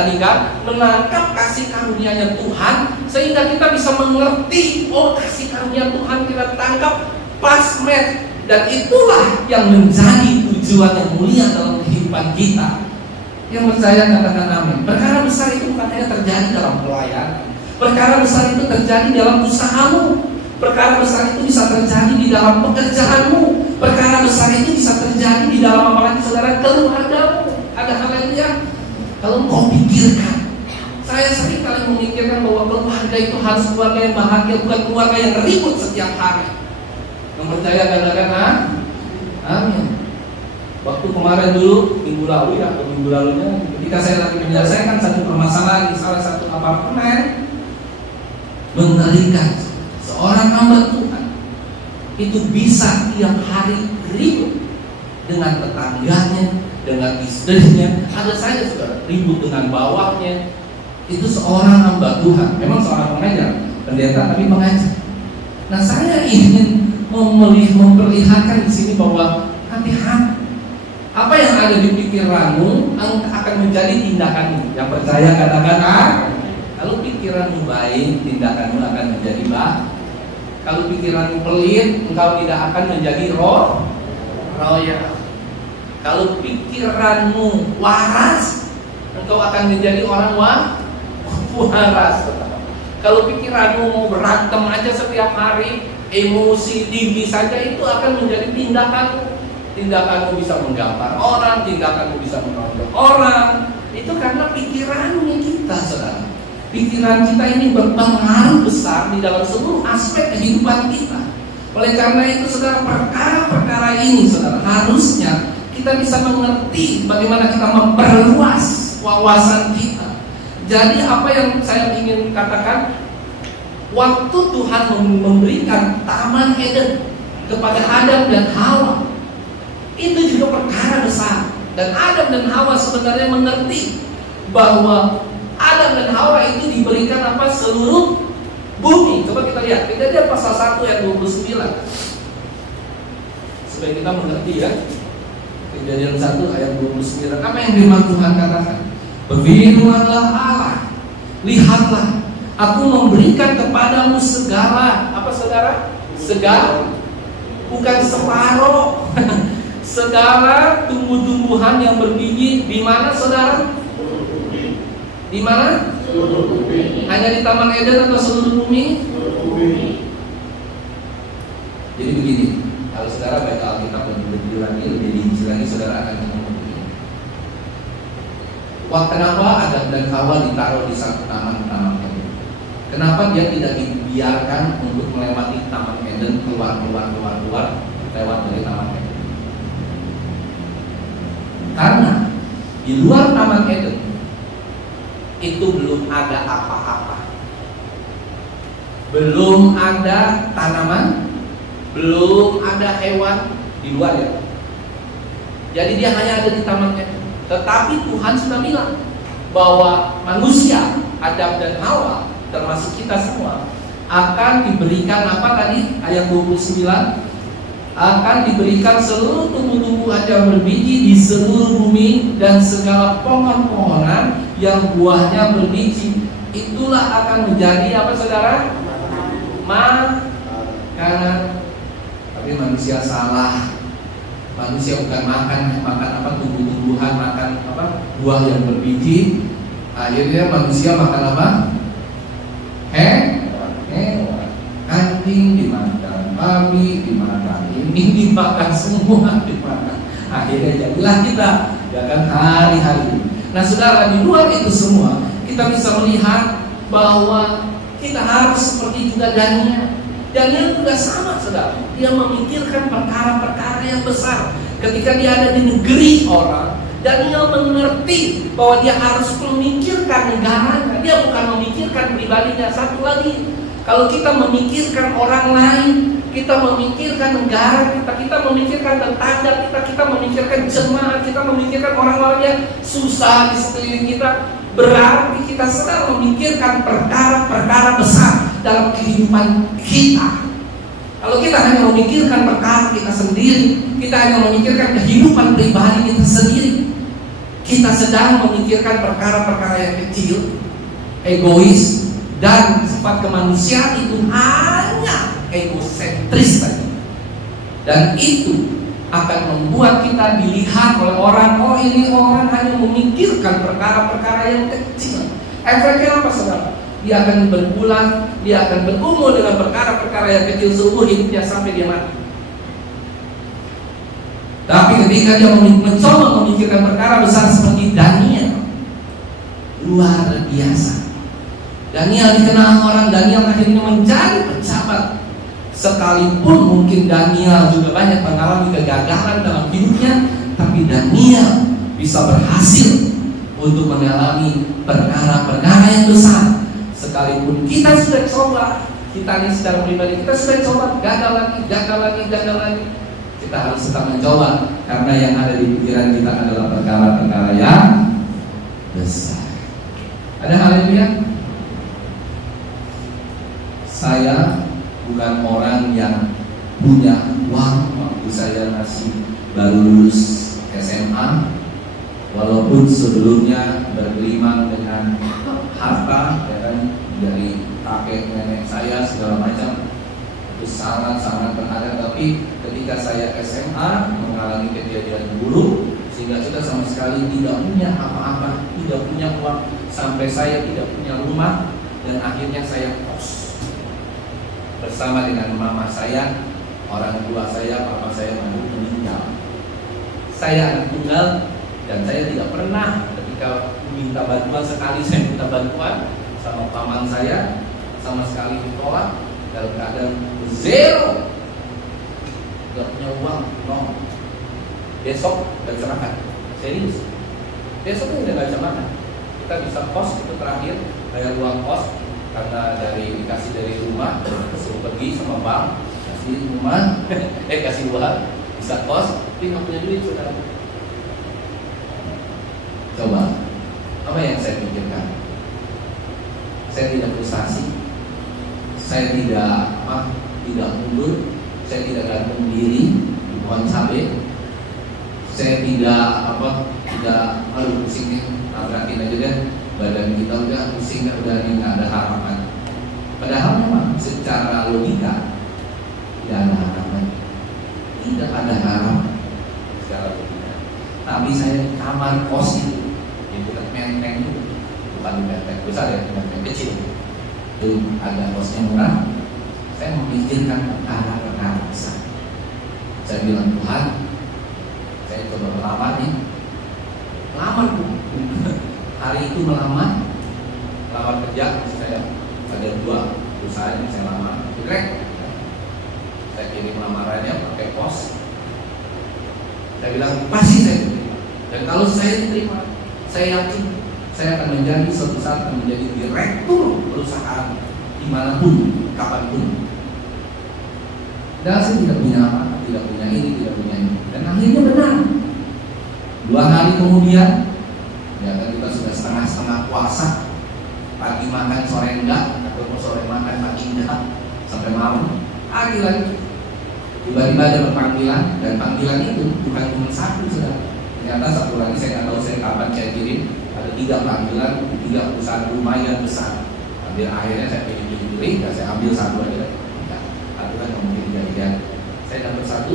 menangkap kasih karunia-Nya Tuhan, sehingga kita bisa mengerti kasih karunia Tuhan kita tangkap pas match, dan itulah yang menjadi tujuan yang mulia dalam kehidupan kita. Yang percaya katakan amin. Perkara besar itu bukan hanya terjadi dalam pelayanan. Perkara besar itu terjadi dalam usahamu. Perkara besar itu bisa terjadi di dalam pekerjaanmu. Perkara besar itu bisa terjadi di dalam apalagi saudara keluargamu. Ada hal yang kalau kau pikirkan. Saya sering kali memikirkan bahwa keluarga itu harus keluarga yang bahagia, bukan keluarga yang ribut setiap hari. Yang percaya katakan amin. Waktu kemarin dulu, minggu lalunya, ketika saya lagi menyelesaikan satu permasalahan di salah satu apartemen, mengerikan, seorang hamba Tuhan itu bisa tiap hari ribut dengan tetangganya, dengan istrinya, ada saja saudara ribut dengan bawahnya. Itu seorang hamba Tuhan, memang seorang pengajar, pendeta tapi pengajar. Nah, saya ingin memperlihatkan di sini bahwa hati-hati. Apa yang ada di pikiranmu akan menjadi tindakanmu. Yang percaya katakan kalau pikiranmu baik, tindakanmu akan menjadi baik. Kalau pikiranmu pelit, engkau tidak akan menjadi royal. Kalau pikiranmu waras, engkau akan menjadi orang waras. Kalau pikiranmu mau berantem aja setiap hari, emosi tinggi saja, itu akan menjadi tindakanmu. Tindakanmu bisa menggambar orang, tindakanmu bisa menonjol orang. Itu karena pikirannya kita, saudara. Pikiran kita ini berpengaruh besar di dalam seluruh aspek kehidupan kita. Oleh karena itu, saudara, perkara-perkara ini, saudara, harusnya kita bisa mengerti bagaimana kita memperluas wawasan kita. Jadi apa yang saya ingin katakan, waktu Tuhan memberikan Taman Eden kepada Adam dan Hawa, itu juga perkara besar. Dan Adam dan Hawa sebenarnya mengerti bahwa Adam dan Hawa itu diberikan seluruh bumi. Coba kita lihat Kejadian pasal 1 ayat 29 supaya kita mengerti ya. Kejadian 1 ayat 29. Apa yang firman Tuhan katakan? Berfirmanlah Allah, lihatlah, aku memberikan kepadamu segala, apa saudara? Segala, bukan separuh. Segala tumbuh-tumbuhan yang berbiji di mana, saudara? Di mana? Hanya di Taman Eden atau seluruh bumi? Jadi begini, kalau saudara baca Alkitab lebih rinci lagi, saudara akan mengerti. Kenapa Adam dan Hawa ditaruh di satu taman Eden? Kenapa dia tidak dibiarkan untuk melewati Taman Eden, keluar lewat dari Taman Eden? Karena di luar Taman Eden itu belum ada apa-apa. Belum ada tanaman, belum ada hewan di luar ya. Jadi dia hanya ada di tamannya. Tetapi Tuhan sudah bilang bahwa manusia, Adam dan Hawa, termasuk kita semua, akan diberikan apa tadi? Ayat 29, akan diberikan seluruh tumbuh-tumbuhan yang berbiji di seluruh bumi dan segala pohon-pohonan yang buahnya berbiji. Itulah akan menjadi apa saudara? Makanan. Tapi manusia salah. Manusia bukan makan apa tumbuh-tumbuhan, makan apa buah yang berbiji. Akhirnya manusia makan apa? Hewan. Anjing dimakan, babi dimakan, ini dimakan, semua dimakan. Akhirnya jadilah kita, ya kan, hari-hari. Nah saudara, di luar itu semua kita bisa melihat bahwa kita harus seperti juga Daniel. Daniel juga sama saudara. Dia memikirkan perkara-perkara yang besar. Ketika dia ada di negeri orang, Daniel mengerti bahwa dia harus memikirkan negaranya. Dia bukan memikirkan pribadinya. Satu lagi, kalau kita memikirkan orang lain, kita memikirkan negara kita memikirkan tetangga kita memikirkan jemaat, kita memikirkan orang-orang yang susah di sekeliling kita, berarti kita sedang memikirkan perkara-perkara besar dalam kehidupan kita. Kalau kita hanya memikirkan perkara kita sendiri, kita hanya memikirkan kehidupan pribadi kita sendiri, kita sedang memikirkan perkara-perkara yang kecil, egois, dan sifat kemanusiaan itu hanya egosentris saja. Dan itu akan membuat kita dilihat oleh orang, oh ini orang hanya memikirkan perkara-perkara yang kecil. Efeknya apa saudara? Dia akan berbulan, dia akan bergumul dengan perkara-perkara yang kecil seumur hidupnya sampai dia mati. Tapi ketika dia mencoba memikirkan perkara besar seperti Daniel, luar biasa. Daniel dikenal orang, Daniel akhirnya menjadi pejabat. Sekalipun mungkin Daniel juga banyak mengalami kegagalan dalam hidupnya, tapi Daniel bisa berhasil untuk mengalami perkara-perkara yang besar. Sekalipun kita sudah coba, kita ini secara pribadi kita sudah coba gagal lagi, kita harus tetap mencoba, karena yang ada di pikiran kita adalah perkara-perkara yang besar. Ada hal yang lihat? Saya bukan orang yang punya uang waktu saya masih baru lulus SMA, walaupun sebelumnya bergelimang dengan harta, ya kan, dari kakek nenek saya segala macam, itu sangat-sangat berharga. Tapi ketika saya SMA mengalami kejadian buruk, sehingga kita sama sekali tidak punya apa-apa, tidak punya uang, sampai saya tidak punya rumah, dan akhirnya saya kos bersama dengan mama saya, orang tua saya, papa saya meninggal. Saya anak tunggal dan saya tidak pernah ketika minta bantuan, sekali saya minta bantuan sama paman saya, sama sekali ditolak dalam keadaan zero, tidak punya uang, no. Besok gak bisa makan, serius. Besoknya udah gak bisa makan. Kita bisa kos, itu terakhir bayar uang kos, karena dikasih dari rumah, suruh pergi sama bank, kasih rumah, kasih uang, bisa kos, tapi nggak punya duit saudara. Coba, apa yang saya pikirkan? Saya tidak frustasi, saya tidak mundur, saya tidak gantung diri di pohon cabai, saya tidak aduh pusing nih, tabrakin aja deh. Badan kita udah pusing, udah nggak ada harapan. Padahal memang secara logika tidak ada harapan, tidak ada harapan secara logika. Tapi saya di kamar kos itu, di dekat menteng itu, bukan di menteng besar ya, di menteng kecil. Itu ada kosnya murah. Saya memikirkan perkara-perkara besar. Saya bilang, Tuhan, saya coba melamar nih, lamar Bu. Hari itu melamar kerja, saya ada 2 perusahaan yang saya lamar, direct. Saya kirim lamarannya pakai pos. Saya bilang pasti saya terima. Dan kalau saya diterima, saya yakin saya akan menjadi suatu saat akan menjadi direktur perusahaan dimanapun, kapanpun. Dan saya tidak punya apa, tidak punya ini, tidak punya ini. Dan akhirnya benar. 2 hari kemudian, ya kan kita sudah setengah-setengah puasa, pagi makan sore enggak, atau sore makan pagi enggak, sampai malam. Lagi tiba-tiba ada panggilan, dan panggilan itu bukan cuma satu, saudara. Ternyata satu lagi saya nggak tahu saya kapan saya kirim. Ada 3 panggilan, 3 perusahaan lumayan besar. Akhirnya saya pilih, dan saya ambil satu aja. Satu kan mungkin jadian. Saya dapat satu,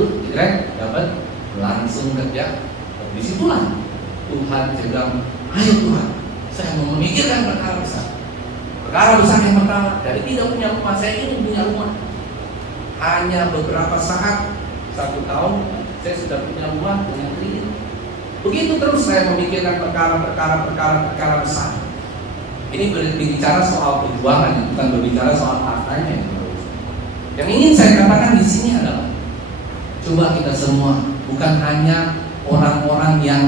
dapat langsung kerja. Disitulah Tuhan saya bilang, ayo Tuhan, saya mau memikirkan perkara besar. Perkara besar yang pertama, dari tidak punya rumah, saya ingin punya rumah. Hanya beberapa saat, 1 tahun, saya sudah punya rumah, punya kredit. Begitu terus saya memikirkan perkara besar. Ini berbicara soal perjuangan, bukan berbicara soal hartanya. Yang ingin saya katakan di sini adalah, coba kita semua, bukan hanya orang-orang yang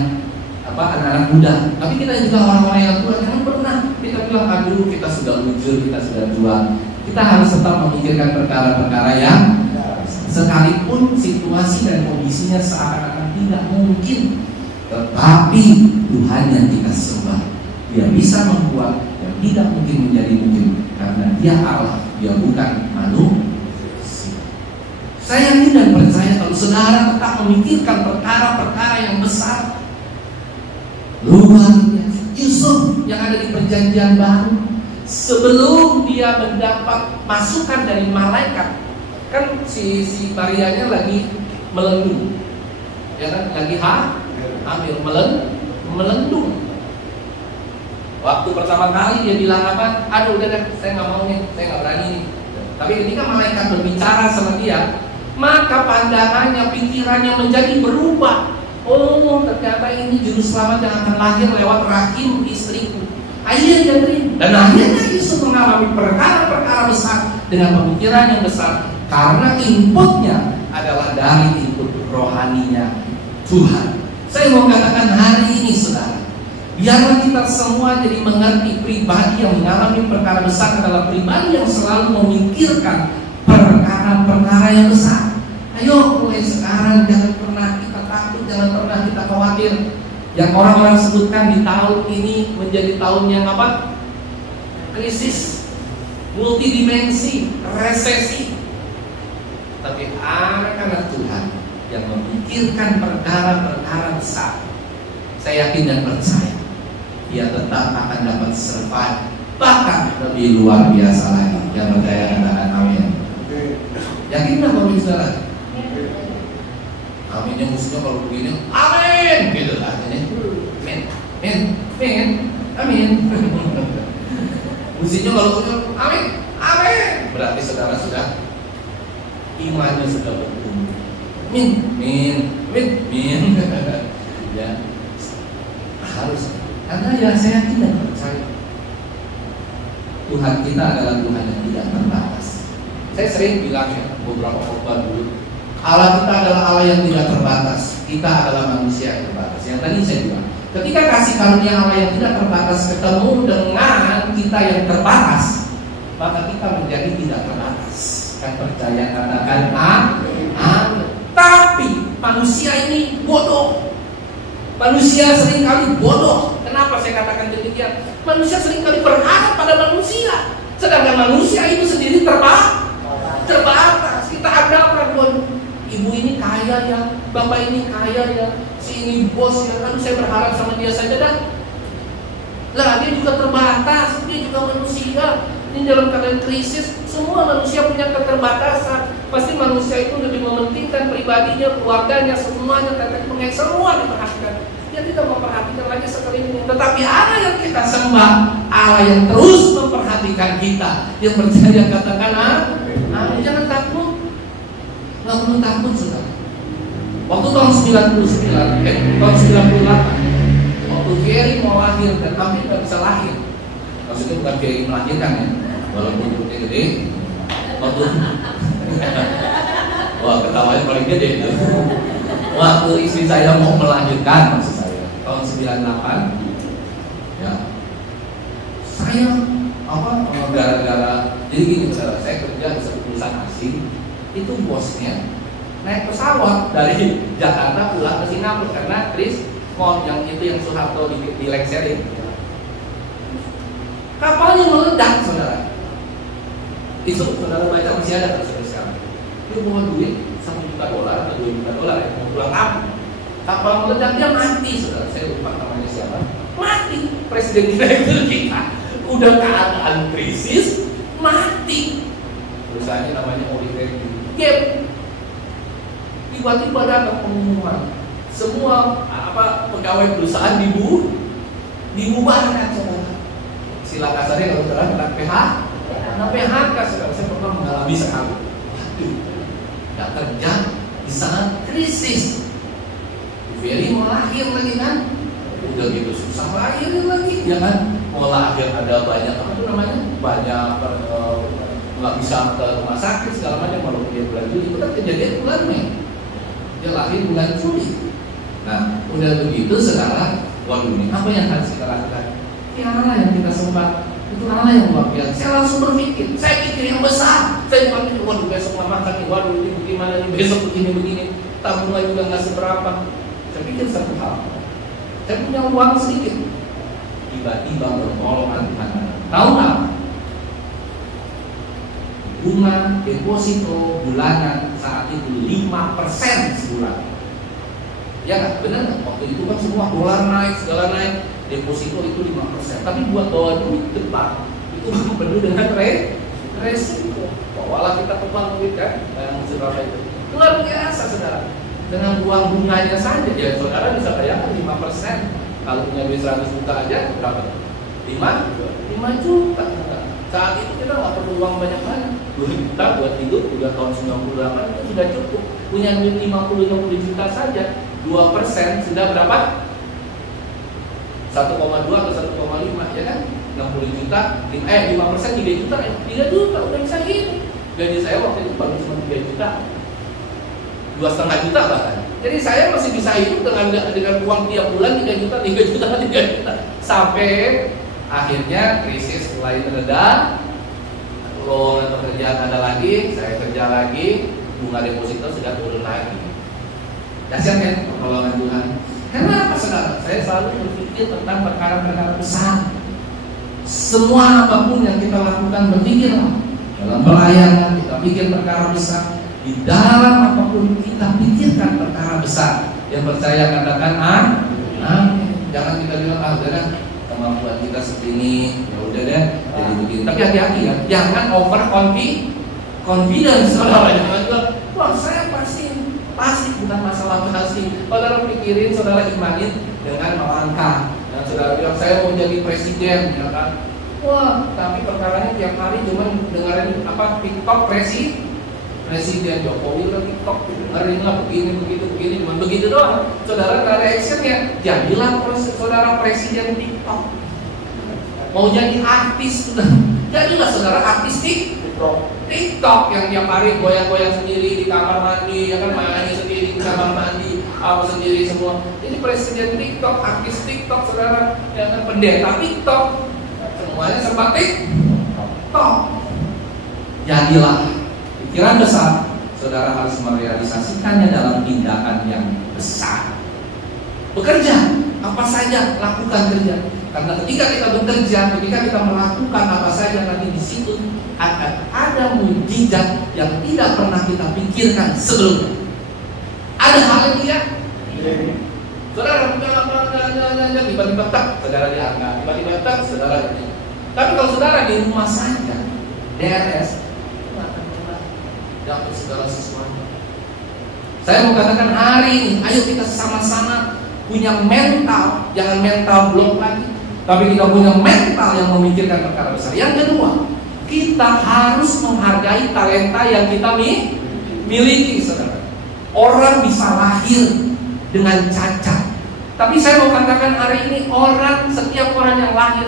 anak-anak muda, tapi kita juga orang-orang yang tua. Jangan pernah kita bilang, aduh kita sudah lucu, kita sudah tua. Kita harus tetap memikirkan perkara-perkara yang sekalipun situasi dan kondisinya seakan-akan tidak mungkin, tetapi Tuhan yang kita sembah, Dia bisa membuat yang tidak mungkin menjadi mungkin, karena Dia Allah, Dia bukan manusia. Saya yakin dan percaya kalau saudara tetap memikirkan perkara-perkara yang besar, luar biasa. Yusuf yang ada di perjanjian baru, sebelum dia mendapat masukan dari malaikat, kan si Marianya lagi melendung, ya kan, lagi hamil, melendung. Waktu pertama kali dia bilang apa? Aduh udah deh, saya nggak mau nih, saya nggak berani nih. Tapi ketika malaikat berbicara sama dia, maka pandangannya, pikirannya menjadi berubah. Oh, ternyata ini juru selamat yang akan lahir lewat rahim istriku. Akhirnya dia terima. Dan akhirnya Yusuf mengalami perkara-perkara besar dengan pemikiran yang besar, karena inputnya adalah dari input rohaninya Tuhan. Saya mau katakan hari ini saudara, biarlah kita semua jadi mengerti pribadi yang mengalami perkara besar adalah pribadi yang selalu memikirkan perkara-perkara yang besar. Ayo mulai sekarang jangan pernah kita takut, jangan pernah kita khawatir. Yang orang-orang sebutkan di tahun ini menjadi tahun yang apa? Krisis, multidimensi, resesi. Tapi anak-anak Tuhan yang memikirkan perkara-perkara besar, saya yakin dan percaya dia tetap akan dapat survive, bahkan lebih luar biasa lagi. Yang percaya katakan amin. Yakin nggak kalau saudara? Amin. Yang musuhnya kalau begini, amin, gitu lah ini. Amin. Musuhnya kalau begini, amin. Berarti saudara sudah imannya sudah bertumbuh. Min. Ya, harus. Karena ya saya yakin dan percaya Tuhan kita adalah Tuhan yang tidak terbatas. Saya sering bilang ya, beberapa khotbah dulu, Allah kita adalah Allah yang tidak terbatas. Kita adalah manusia yang terbatas. Yang tadi saya bilang, ketika kasih karunia Allah yang tidak terbatas ketemu dengan kita yang terbatas, maka kita menjadi tidak terbatas. Kan percaya katakan amin. Tapi manusia ini bodoh. Manusia seringkali bodoh. Kenapa saya katakan demikian? Manusia seringkali berharap pada manusia, sedangkan manusia itu sendiri terbatas. Kita andalkan, ibu ini kaya ya, bapak ini kaya ya, si ini bos ya, kan saya berharap sama dia saja dah. Lah dia juga terbatas, dia juga manusia. Ini dalam keadaan krisis, semua manusia punya keterbatasan. Pasti manusia itu lebih mementingkan pribadinya, keluarganya, semuanya, tetek mengek, semua diperhatikan. Dia tidak memperhatikan lagi sekelilingnya. Tetapi Allah yang kita sembah, Allah yang terus memperhatikan kita. Yang percaya katakan amin. Jangan takut. Nggak perlu takut saudara. Waktu tahun 98, waktu Ferry mau lahirkan, tapi nggak bisa lahir. Maksudnya bukan Ferry melahirkan ya, walaupun perutnya gede. Waktu wah ketawanya paling gede itu. Waktu istri saya mau melahirkan, maksud saya tahun 98 ya, saya gara-gara jadi gini, saya kerja di satu perusahaan asing, itu bosnya naik pesawat dari Jakarta pulang ke Singapura karena Chris Mon yang itu yang Soeharto di lecturing. Kapalnya meledak, saudara. Itu saudara baca masih ada sampai sekarang. Dia bawa duit $1 juta atau $2 juta ya, mau pulang kampung. Kapal meledak, dia mati, saudara. Saya lupa namanya siapa. Mati. Presiden direktur kita udah keadaan krisis, mati. Perusahaannya namanya Oliver Gap. Tiba-tiba datang pengumuman, semua pegawai perusahaan dibubarkan, saudara. Sila kasarnya kalau saudara kena PHK, saudara. Saya pernah mengalami sekali. Waduh, nggak kerja di saat krisis. Very mau lahir lagi kan, udah gitu susah lahirin lagi, ya kan? Mau lahir ada banyak banyak nggak bisa ke rumah sakit segala macam. Kalau dia bulan Juli, itu kan kejadian bulan Mei, dia lahir bulan Juli. Nah, udah begitu saudara, waduh ini apa yang harus kita lakukan? Ya Allah yang kita sembah, itu Allah yang luar biasa. Saya langsung berpikir, saya pikir yang besar. Saya bukan pikir, waduh besok nggak makan nih, waduh ini bagaimana nih, besok begini, tabungan juga nggak seberapa. Saya pikir satu hal, saya punya uang sedikit, tiba-tiba bertolongan Tuhan. Tahu nggak? Bunga deposito bulanan saat itu 5% sebulan. Ya nggak? Benar nggak? Waktu itu kan semua dolar naik, segala naik, deposito itu 5%. Tapi buat bawa duit ke bank itu penuh dengan resiko. Bawalah kita ke bank duit kan, yang seberapa itu luar biasa, saudara. Dengan uang bunganya saja, ya saudara bisa bayangkan 5%. Kalau punya duit 100 juta aja berapa? 5 juta. Saat itu kita nggak perlu uang banyak-banyak, 2 juta buat hidup udah tahun 98 itu sudah cukup. Punya duit 50-60 juta saja, 2% sudah berapa? 1,2 atau 1,5, ya kan? 60 juta, 5% 3 juta, 3 juta udah bisa hidup. Gaji saya waktu itu baru cuma 3 juta, 2,5 juta bahkan. Jadi saya masih bisa hidup dengan uang tiap bulan 3 juta, 3 juta, 3 juta. Sampai akhirnya krisis mulai mereda, loan atau kerjaan ada lagi, saya kerja lagi, bunga deposito sudah turun lagi. Dahsyat kan pertolongan Tuhan. Kenapa saudara? Saya selalu berpikir tentang perkara-perkara besar. Semua apapun yang kita lakukan, berpikirlah dalam pelayanan kita pikir perkara besar. Di dalam apapun kita pikirkan perkara besar. Yang percaya katakan amin. Jangan kita bilang udah kemampuan kita segini, ya udah deh jadi begini. Tapi hati-hati ya, jangan over confidence, saudara. Jangan bilang, wah saya pasti bukan masalah pasti. Saudara pikirin, saudara imanin dengan melangkah. Dan saudara bilang saya mau jadi presiden, ya kan? Wah, tapi perkaranya tiap hari cuma dengerin TikTok Presiden Jokowi lagi TikTok, dengerin lah begini, cuma begitu doang. Saudara nggak ada actionnya. Jadilah saudara presiden TikTok. Mau jadi artis, jadilah saudara artis TikTok yang tiap hari goyang-goyang sendiri di kamar mandi, ya kan, main sendiri di kamar mandi, apa sendiri semua. Jadi presiden TikTok, artis TikTok, saudara, ya kan, pendeta TikTok, semuanya serba TikTok. Jadilah pikiran besar, saudara harus merealisasikannya dalam tindakan yang besar. Bekerja, apa saja lakukan kerja. Karena ketika kita bekerja, ketika kita melakukan apa saja, nanti di situ akan ada mujizat yang tidak pernah kita pikirkan sebelumnya. Ada hal dia, saudara tiba-tiba tak, saudara diangkat, tiba-tiba tak, saudara ini. Tapi kalau saudara di rumah saja, DRS, dapat segala sesuatu. Saya mau katakan hari ini, ayo kita sama-sama punya mental, jangan mental blok lagi, tapi kita punya mental yang memikirkan perkara besar. Yang kedua, kita harus menghargai talenta yang kita miliki, saudara. Orang bisa lahir dengan cacat, tapi saya mau katakan hari ini setiap orang yang lahir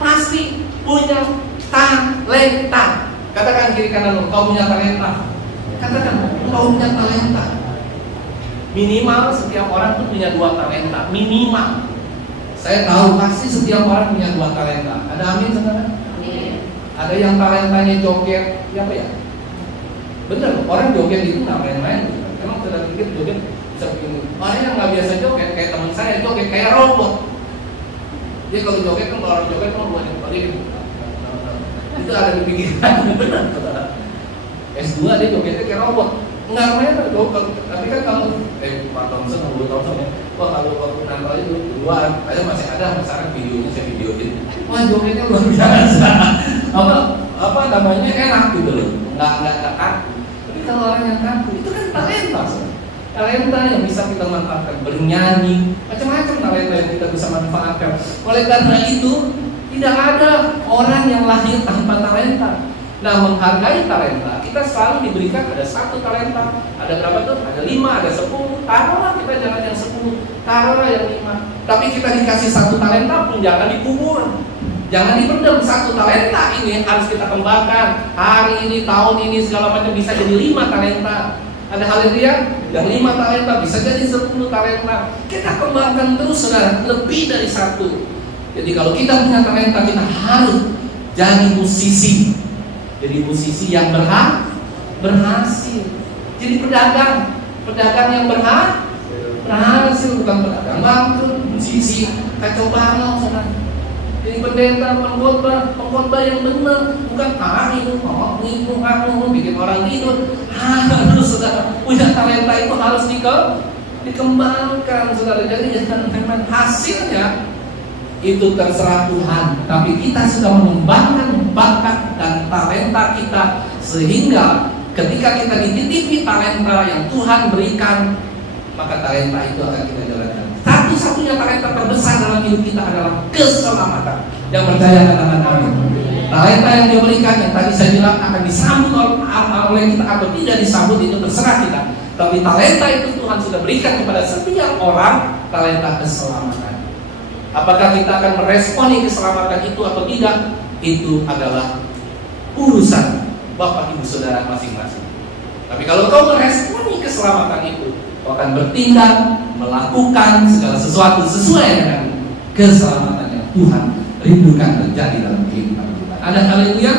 pasti punya talenta. Katakan kiri kanan, kau punya talenta. Katakan, kau punya talenta. Minimal setiap orang tuh punya 2 talenta. Minimal. Saya tahu pasti setiap orang punya 2 talenta. Ada amin saudara? Ada yang talentanya joget, ya apa ya? Bener, orang joget itu nggak main-main. Emang saudara pikir joget bisa bikin? Orang yang nggak biasa joget, kayak teman saya joget kayak robot. Dia kalau joget kan, kalau orang joget kan buat yang itu ada di pikiran. Bener saudara. S2 dia jogetnya kayak robot. Nggak main loh, tapi kan kamu 4 tahun sebelum 2 tahun sebelum, wah kalau waktu nambah itu duluan, aja masih ada masyarakat videonya, saya videoin, wah jogetnya luar biasa, apa namanya enak gitu loh, nggak kaku. Tapi kalau orang yang kaku itu kan talenta yang bisa kita manfaatkan, bernyanyi, macam-macam talenta yang kita bisa manfaatkan. Oleh karena itu tidak ada orang yang lahir tanpa talenta. Nah, menghargai talenta, kita selalu diberikan ada 1 talenta. Ada berapa tuh? Ada 5, ada 10. Taruhlah kita jangan yang 10, taruhlah yang 5. Tapi kita dikasih 1 talenta pun jangan dikubur. Jangan dipendam. 1 talenta ini harus kita kembangkan. Hari ini, tahun ini, segala macam bisa jadi 5 talenta. Ada hal yang yang 5 talenta bisa jadi 10 talenta. Kita kembangkan terus, saudara, lebih dari 1. Jadi kalau kita punya talenta, kita harus jadi musisi. Jadi musisi yang berhasil. Jadi pedagang yang berhasil, bukan pedagang bangkrut. Musisi kacau balau, saudara. Jadi pendeta, pengkhotbah yang benar, bukan bikin orang tidur. Harus saudara punya talenta itu harus dikembangkan, saudara. Jadi jangan main hasilnya. Itu terserah Tuhan, tapi kita sudah mengembangkan bakat dan talenta kita sehingga ketika kita dititipi talenta yang Tuhan berikan, maka talenta itu akan kita jalankan. Satu-satunya talenta terbesar dalam hidup kita adalah keselamatan. Yang percaya katakan amin. Talenta yang dia berikan, yang tadi saya bilang akan disambut oleh kita atau tidak disambut itu terserah kita. Tapi talenta itu Tuhan sudah berikan kepada setiap orang, talenta keselamatan. Apakah kita akan meresponi keselamatan itu atau tidak, itu adalah urusan Bapak Ibu Saudara masing-masing. Tapi kalau kau meresponi keselamatan itu, kau akan bertindak, melakukan segala sesuatu sesuai dengan keselamatan yang Tuhan rindukan terjadi dalam kehidupan kita. Ada haleluya?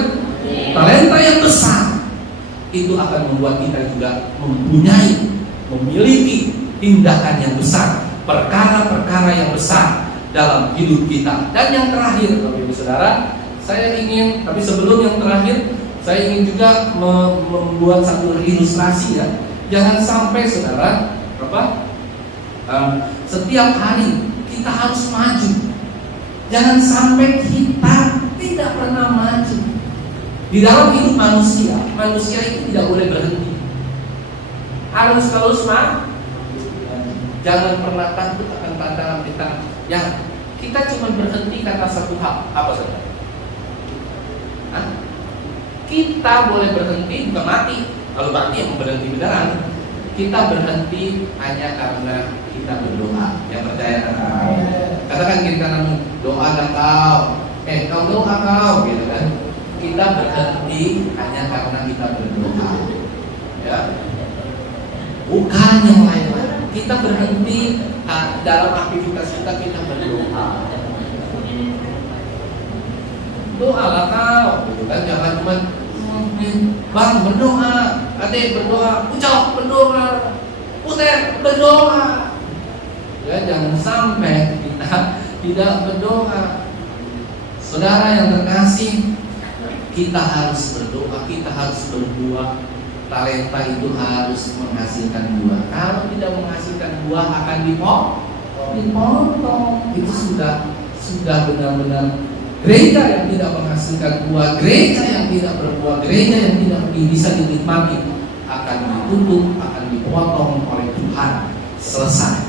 Talenta yang besar itu akan membuat kita juga memiliki tindakan yang besar, perkara-perkara yang besar dalam hidup kita. Dan yang terakhir, Bapak Ibu Saudara, saya ingin, tapi sebelum yang terakhir, saya ingin juga membuat satu ilustrasi ya. Jangan sampai saudara, setiap hari kita harus maju. Jangan sampai kita tidak pernah maju. Di dalam hidup manusia itu tidak boleh berhenti. Harus terus maju. Jangan pernah takut akan tantangan kita. Ya, kita cuma berhenti karena satu hal. Apa saja? Kita boleh berhenti bukan mati. Kalau mati yang berhenti beneran. Kita berhenti hanya karena kita berdoa. Yang percaya katakan kiri kanan, doa dan kau. Kau doa kau, gitu kan? Kita berhenti hanya karena kita berdoa. Ya. Bukan yang lain-lain. Kita berhenti dalam aktivitas kita berdoa. Doalah kau, gitu kan? Jangan cuma bang berdoa, adik berdoa, ucap berdoa, puter berdoa. Ya, jangan sampai kita tidak berdoa. Saudara yang terkasih, kita harus berdoa, kita harus berbuah. Talenta itu harus menghasilkan buah. Kalau tidak menghasilkan buah akan dipotong. Itu sudah benar-benar gereja yang tidak menghasilkan buah, gereja yang tidak berbuah, gereja yang tidak bisa dinikmati akan ditutup, akan dipotong oleh Tuhan. Selesai.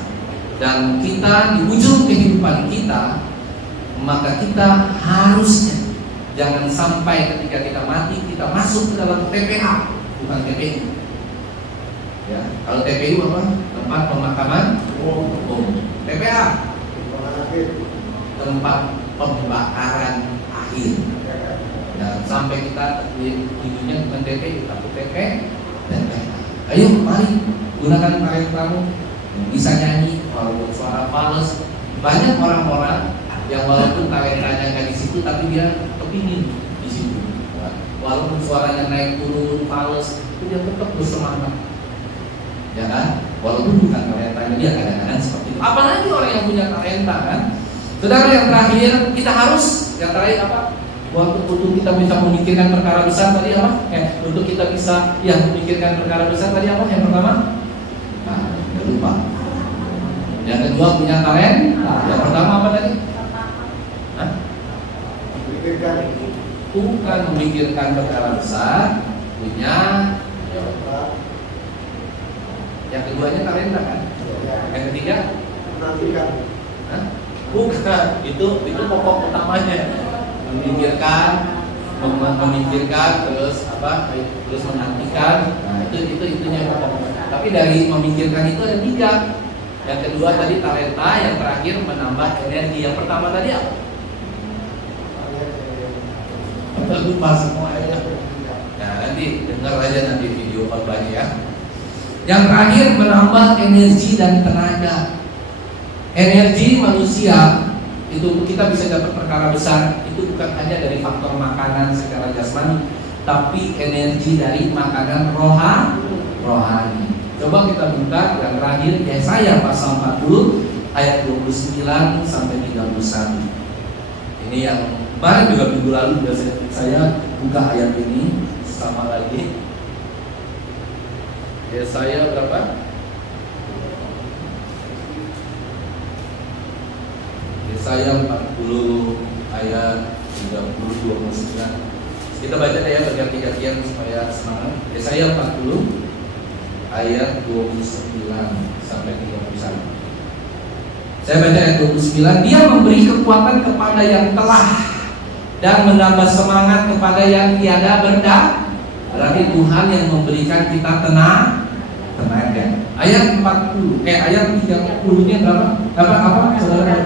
Dan kita di ujung kehidupan kita, maka kita harusnya jangan sampai ketika kita mati kita masuk ke dalam TPA. Bukan TPI. Ya, kalau TPI apa? Tempat pemakaman umum. TPA, tempat pembakaran akhir. Dan sampai kita di dunia bukan TPI, tapi TPA. Ayo, mari gunakan talentamu. Bisa nyanyi, walaupun suara fals, Banyak orang-orang yang walaupun talentanya nggak di situ, tapi dia kepingin di situ. Walaupun suaranya naik turun, fals, itu dia tetap bersemangat. Ya kan? Walaupun bukan talentanya dia, kadang-kadang seperti itu. Apalagi orang yang punya talenta kan. Saudara, yang terakhir kita harus, yang terakhir apa? Untuk kita bisa memikirkan perkara besar tadi apa? Untuk kita bisa memikirkan perkara besar tadi apa? Yang pertama? Nah, jangan lupa. Yang kedua punya talenta. Yang pertama apa tadi? Hah? Bukan memikirkan perkara besar, punya. Yang keduanya talenta kan? Yang ketiga? Hah? Bukan, itu pokok utamanya. Memikirkan terus apa? Terus menantikan. Nah, itunya pokok. Tapi dari memikirkan itu ada 3. Yang kedua tadi talenta, yang terakhir menambah energi. Yang pertama tadi apa? Lupa semua ya. Nah, nanti dengar aja nanti video khotbahnya ya. Yang terakhir menambah energi dan tenaga. Energi manusia itu kita bisa dapat perkara besar itu bukan hanya dari faktor makanan secara jasmani, tapi energi dari makanan rohani. Coba kita buka yang terakhir Yesaya pasal 40 ayat 29 sampai 31. Ini yang kemarin juga minggu lalu saya buka ayat ini sama lagi. Yesaya berapa? Yesaya 40 ayat 30 29. Kita baca deh ya berganti-gantian supaya semangat. Yesaya 40 ayat 29 sampai 31. Saya baca ayat 29. Dia memberi kekuatan kepada yang telah dan menambah semangat kepada yang tiada berda. Berarti Tuhan yang memberikan kita tenaga. Ayat 40, ayat 30-nya berapa? Apa saudara?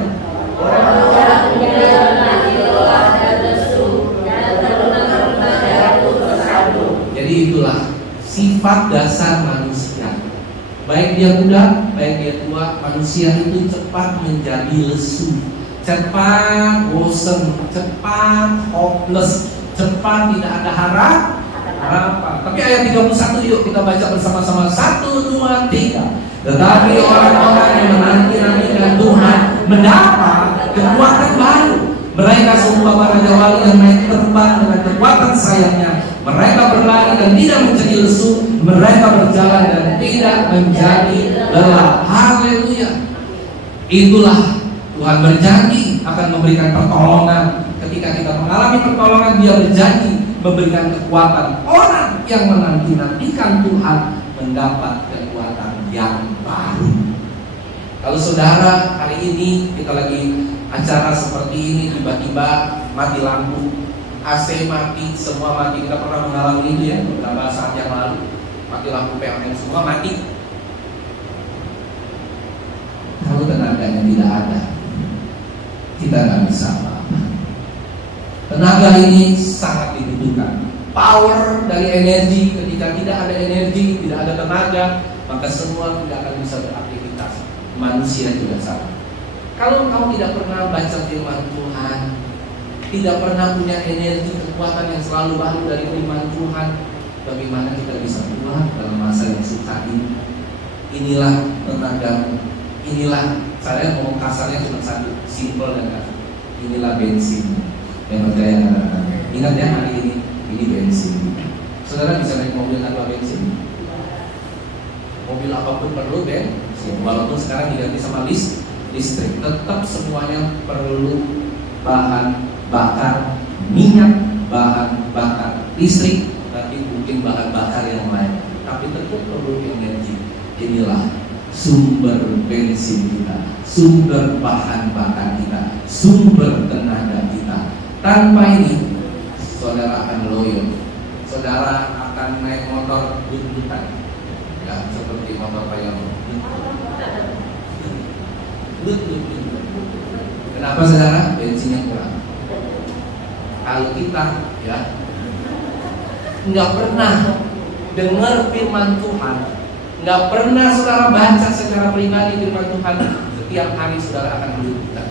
Jadi itulah sifat dasar manusia. Baik dia muda, baik dia tua, manusia itu cepat menjadi lesu, cepat bosan, cepat hopeless, cepat tidak ada harapan. Tapi ayat 31 yuk kita baca bersama-sama. 1, 2, 3. Tetapi orang-orang yang menanti-nantikan Tuhan mendapat kekuatan baru. Mereka semua para raja wali yang naik terbang dengan kekuatan sayapnya. Mereka berlari dan tidak menjadi lesu. Mereka berjalan dan tidak menjadi lelah. Haleluya. Itulah Tuhan berjanji akan memberikan pertolongan. Ketika kita mengalami pertolongan, Dia berjanji memberikan kekuatan. Orang yang menanti-nantikan Tuhan mendapat kekuatan yang baru. Kalau saudara hari ini kita lagi acara seperti ini, tiba-tiba mati lampu, AC mati, semua mati. Kita pernah mengalami itu ya beberapa saat yang lalu. Mati lampu PLN semua mati. Kalau tenaganya tidak ada, kita nggak bisa apa-apa. Tenaga ini sangat dibutuhkan. Power dari energi, ketika tidak ada energi, tidak ada tenaga, maka semua tidak akan bisa beraktivitas. Manusia juga sama. Kalau kau tidak pernah baca firman Tuhan, tidak pernah punya energi kekuatan yang selalu baru dari firman Tuhan, bagaimana kita bisa keluar dalam masa yang sukar ini? Inilah tenaga, inilah, saya ngomong kasarnya cuma satu, simple dan kasar. Inilah bensin yang percaya katakan. Ingat ya hari ini bensin. Saudara bisa naik mobil tanpa bensin? Mobil apapun perlu bensin. Walaupun sekarang diganti sama listrik, tetap semuanya perlu bahan bakar minyak, bahan bakar listrik, tapi mungkin bahan bakar yang lain. Tapi tetap perlu energi. Inilah sumber bensin kita, sumber bahan bakar kita, sumber tenaga kita. Tanpa ini, saudara akan loyo, saudara akan naik motor dut-dutan, ya seperti motor payung. Kenapa saudara? Bensinnya kurang. Kalau kita, ya, nggak pernah dengar firman Tuhan, nggak pernah saudara baca secara pribadi firman Tuhan, tiap hari saudara akan menuntutan.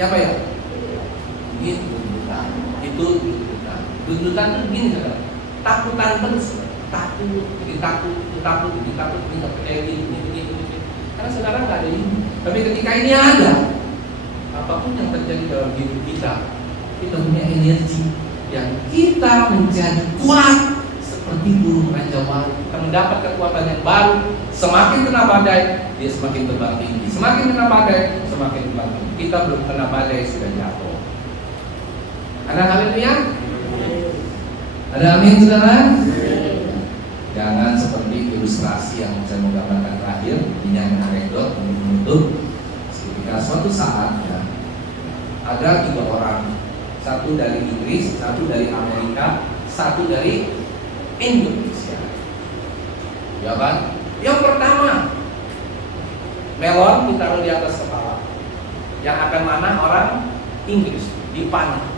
Ya apa ya? Ini tuntutan, itu tuntutan. Tuntutan itu begini saudara, takutan terus, takut, jadi takut, ini nggak percaya ini. Karena saudara nggak ada ini. Tapi ketika ini ada, apapun yang terjadi dalam hidup kita punya energi yang kita menjadi kuat seperti burung ranjau. Kita mendapat kekuatan yang baru. Semakin kena badai, dia semakin terbang tinggi. Semakin kena badai, semakin terbang tinggi. Kita belum kena badai sudah jatuh. Ada haleluya? Ada amin saudara? Jangan seperti ilustrasi yang saya mau gambarkan terakhir. Ini yang anekdot untuk menutup. Ketika suatu saat ya, ada 3 orang, satu dari Inggris, satu dari Amerika, satu dari Indonesia. Ya kan? Yang pertama, melon ditaruh di atas kepala. Yang akan mana orang Inggris dipanah.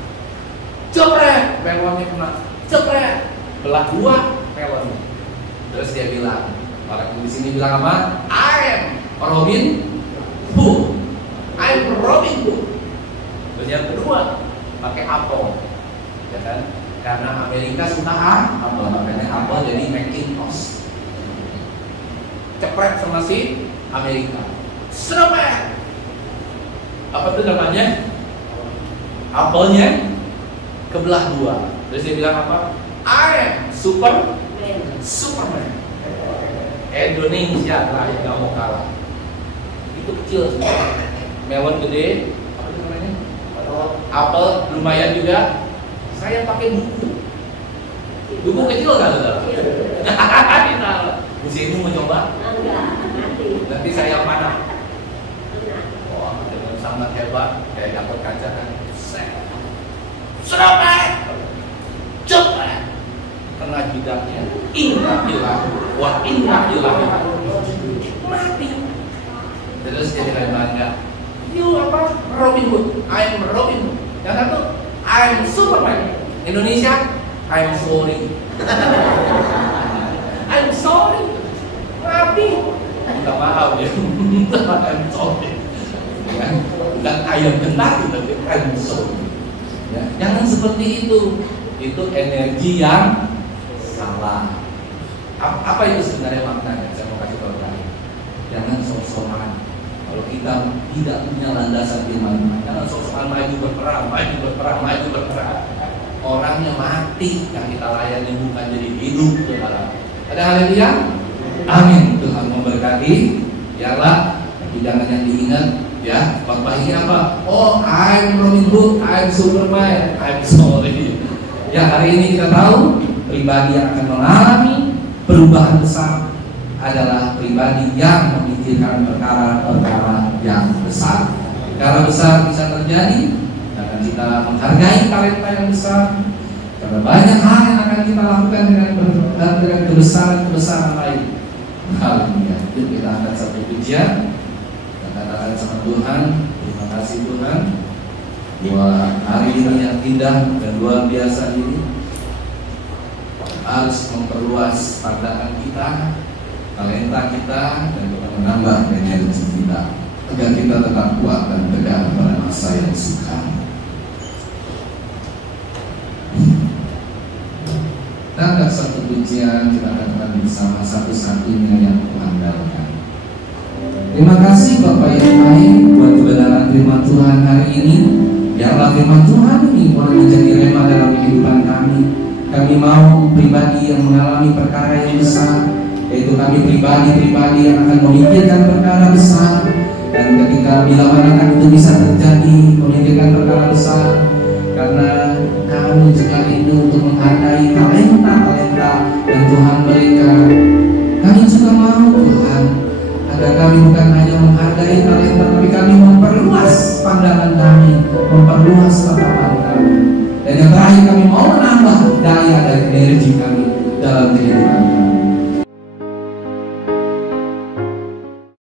Cepret, melonnya kena. Cepret, belah 2 melonnya. Terus dia bilang, orang Inggris ini bilang apa? I'm Robin Hood. I'm Robin Hood. Terus yang kedua pakai apel, ya kan? Karena Amerika suka apel, makanya apel jadi Macintosh. Cepret sama si Amerika. Serempet. Apa itu namanya? Apelnya kebelah 2. Terus dia bilang apa? I am Superman. Indonesia lah yang nggak mau kalah. Itu kecil, melon gede. Apa itu namanya? Apel lumayan juga. Saya pakai buku. Buku kecil nggak saudara? Di sini mau coba? Nanti saya panah. Wah, dengan sangat hebat. Kayak dapat kaca kan. Serempet, cepet, kena jidatnya. Inna ilah, wah inna ilah, mati. Terus jadi bangga. You apa? Robin Hood. I'm Robin Hood. Yang satu, I'm Superman. Indonesia, I'm sorry. I'm sorry. Mati. Minta maaf ya. I'm sorry. Dan ayam kental tapi I'm sorry. Ya, jangan seperti itu. Itu energi yang salah. Apa itu sebenarnya maknanya? Saya mau kasih tahu kalian. Jangan sok-sokan. Kalau kita tidak punya landasan iman, jangan sok-sokan maju berperang. Orangnya mati, yang kita layani bukan jadi hidup. Ada haleluya? Amin. Tuhan memberkati. Biarlah jangan yang diingat. Ya, khotbah ini apa? Oh, I'm Robin Hood, I'm Superman, I'm sorry. Ya, hari ini kita tahu pribadi yang akan mengalami perubahan besar adalah pribadi yang memikirkan perkara-perkara yang besar. Perkara besar bisa terjadi karena kita menghargai talenta yang besar. Karena banyak hal yang akan kita lakukan dengan kebesaran lain. Haleluya. Yuk kita angkat satu pujian. Katakan sama Tuhan, terima kasih Tuhan buat hari ini yang indah dan luar biasa ini. Harus memperluas pandangan kita, talenta kita, dan juga menambah energi kita agar kita tetap kuat dan tegar pada masa yang sukar. Kita angkat satu pujian, kita katakan bersama satu-satunya yang kuandalkan. Terima kasih Bapak yang baik buat kebenaran firman Tuhan hari ini. Biarlah firman Tuhan ini boleh menjadi rema dalam kehidupan kami. Kami mau pribadi yang mengalami perkara yang besar, yaitu kami pribadi yang akan memikirkan perkara besar. Dan ketika bila mana itu bisa terjadi, memikirkan perkara besar, karena kami juga rindu untuk menghargai talenta dan Tuhan mereka. Kami juga mau Tuhan agar kami bukan hanya menghargai talenta, tapi kami memperluas pandangan kami, memperluas tatapan kami. Dan yang terakhir, kami mau menambah daya dan energi kami dalam kehidupan kami.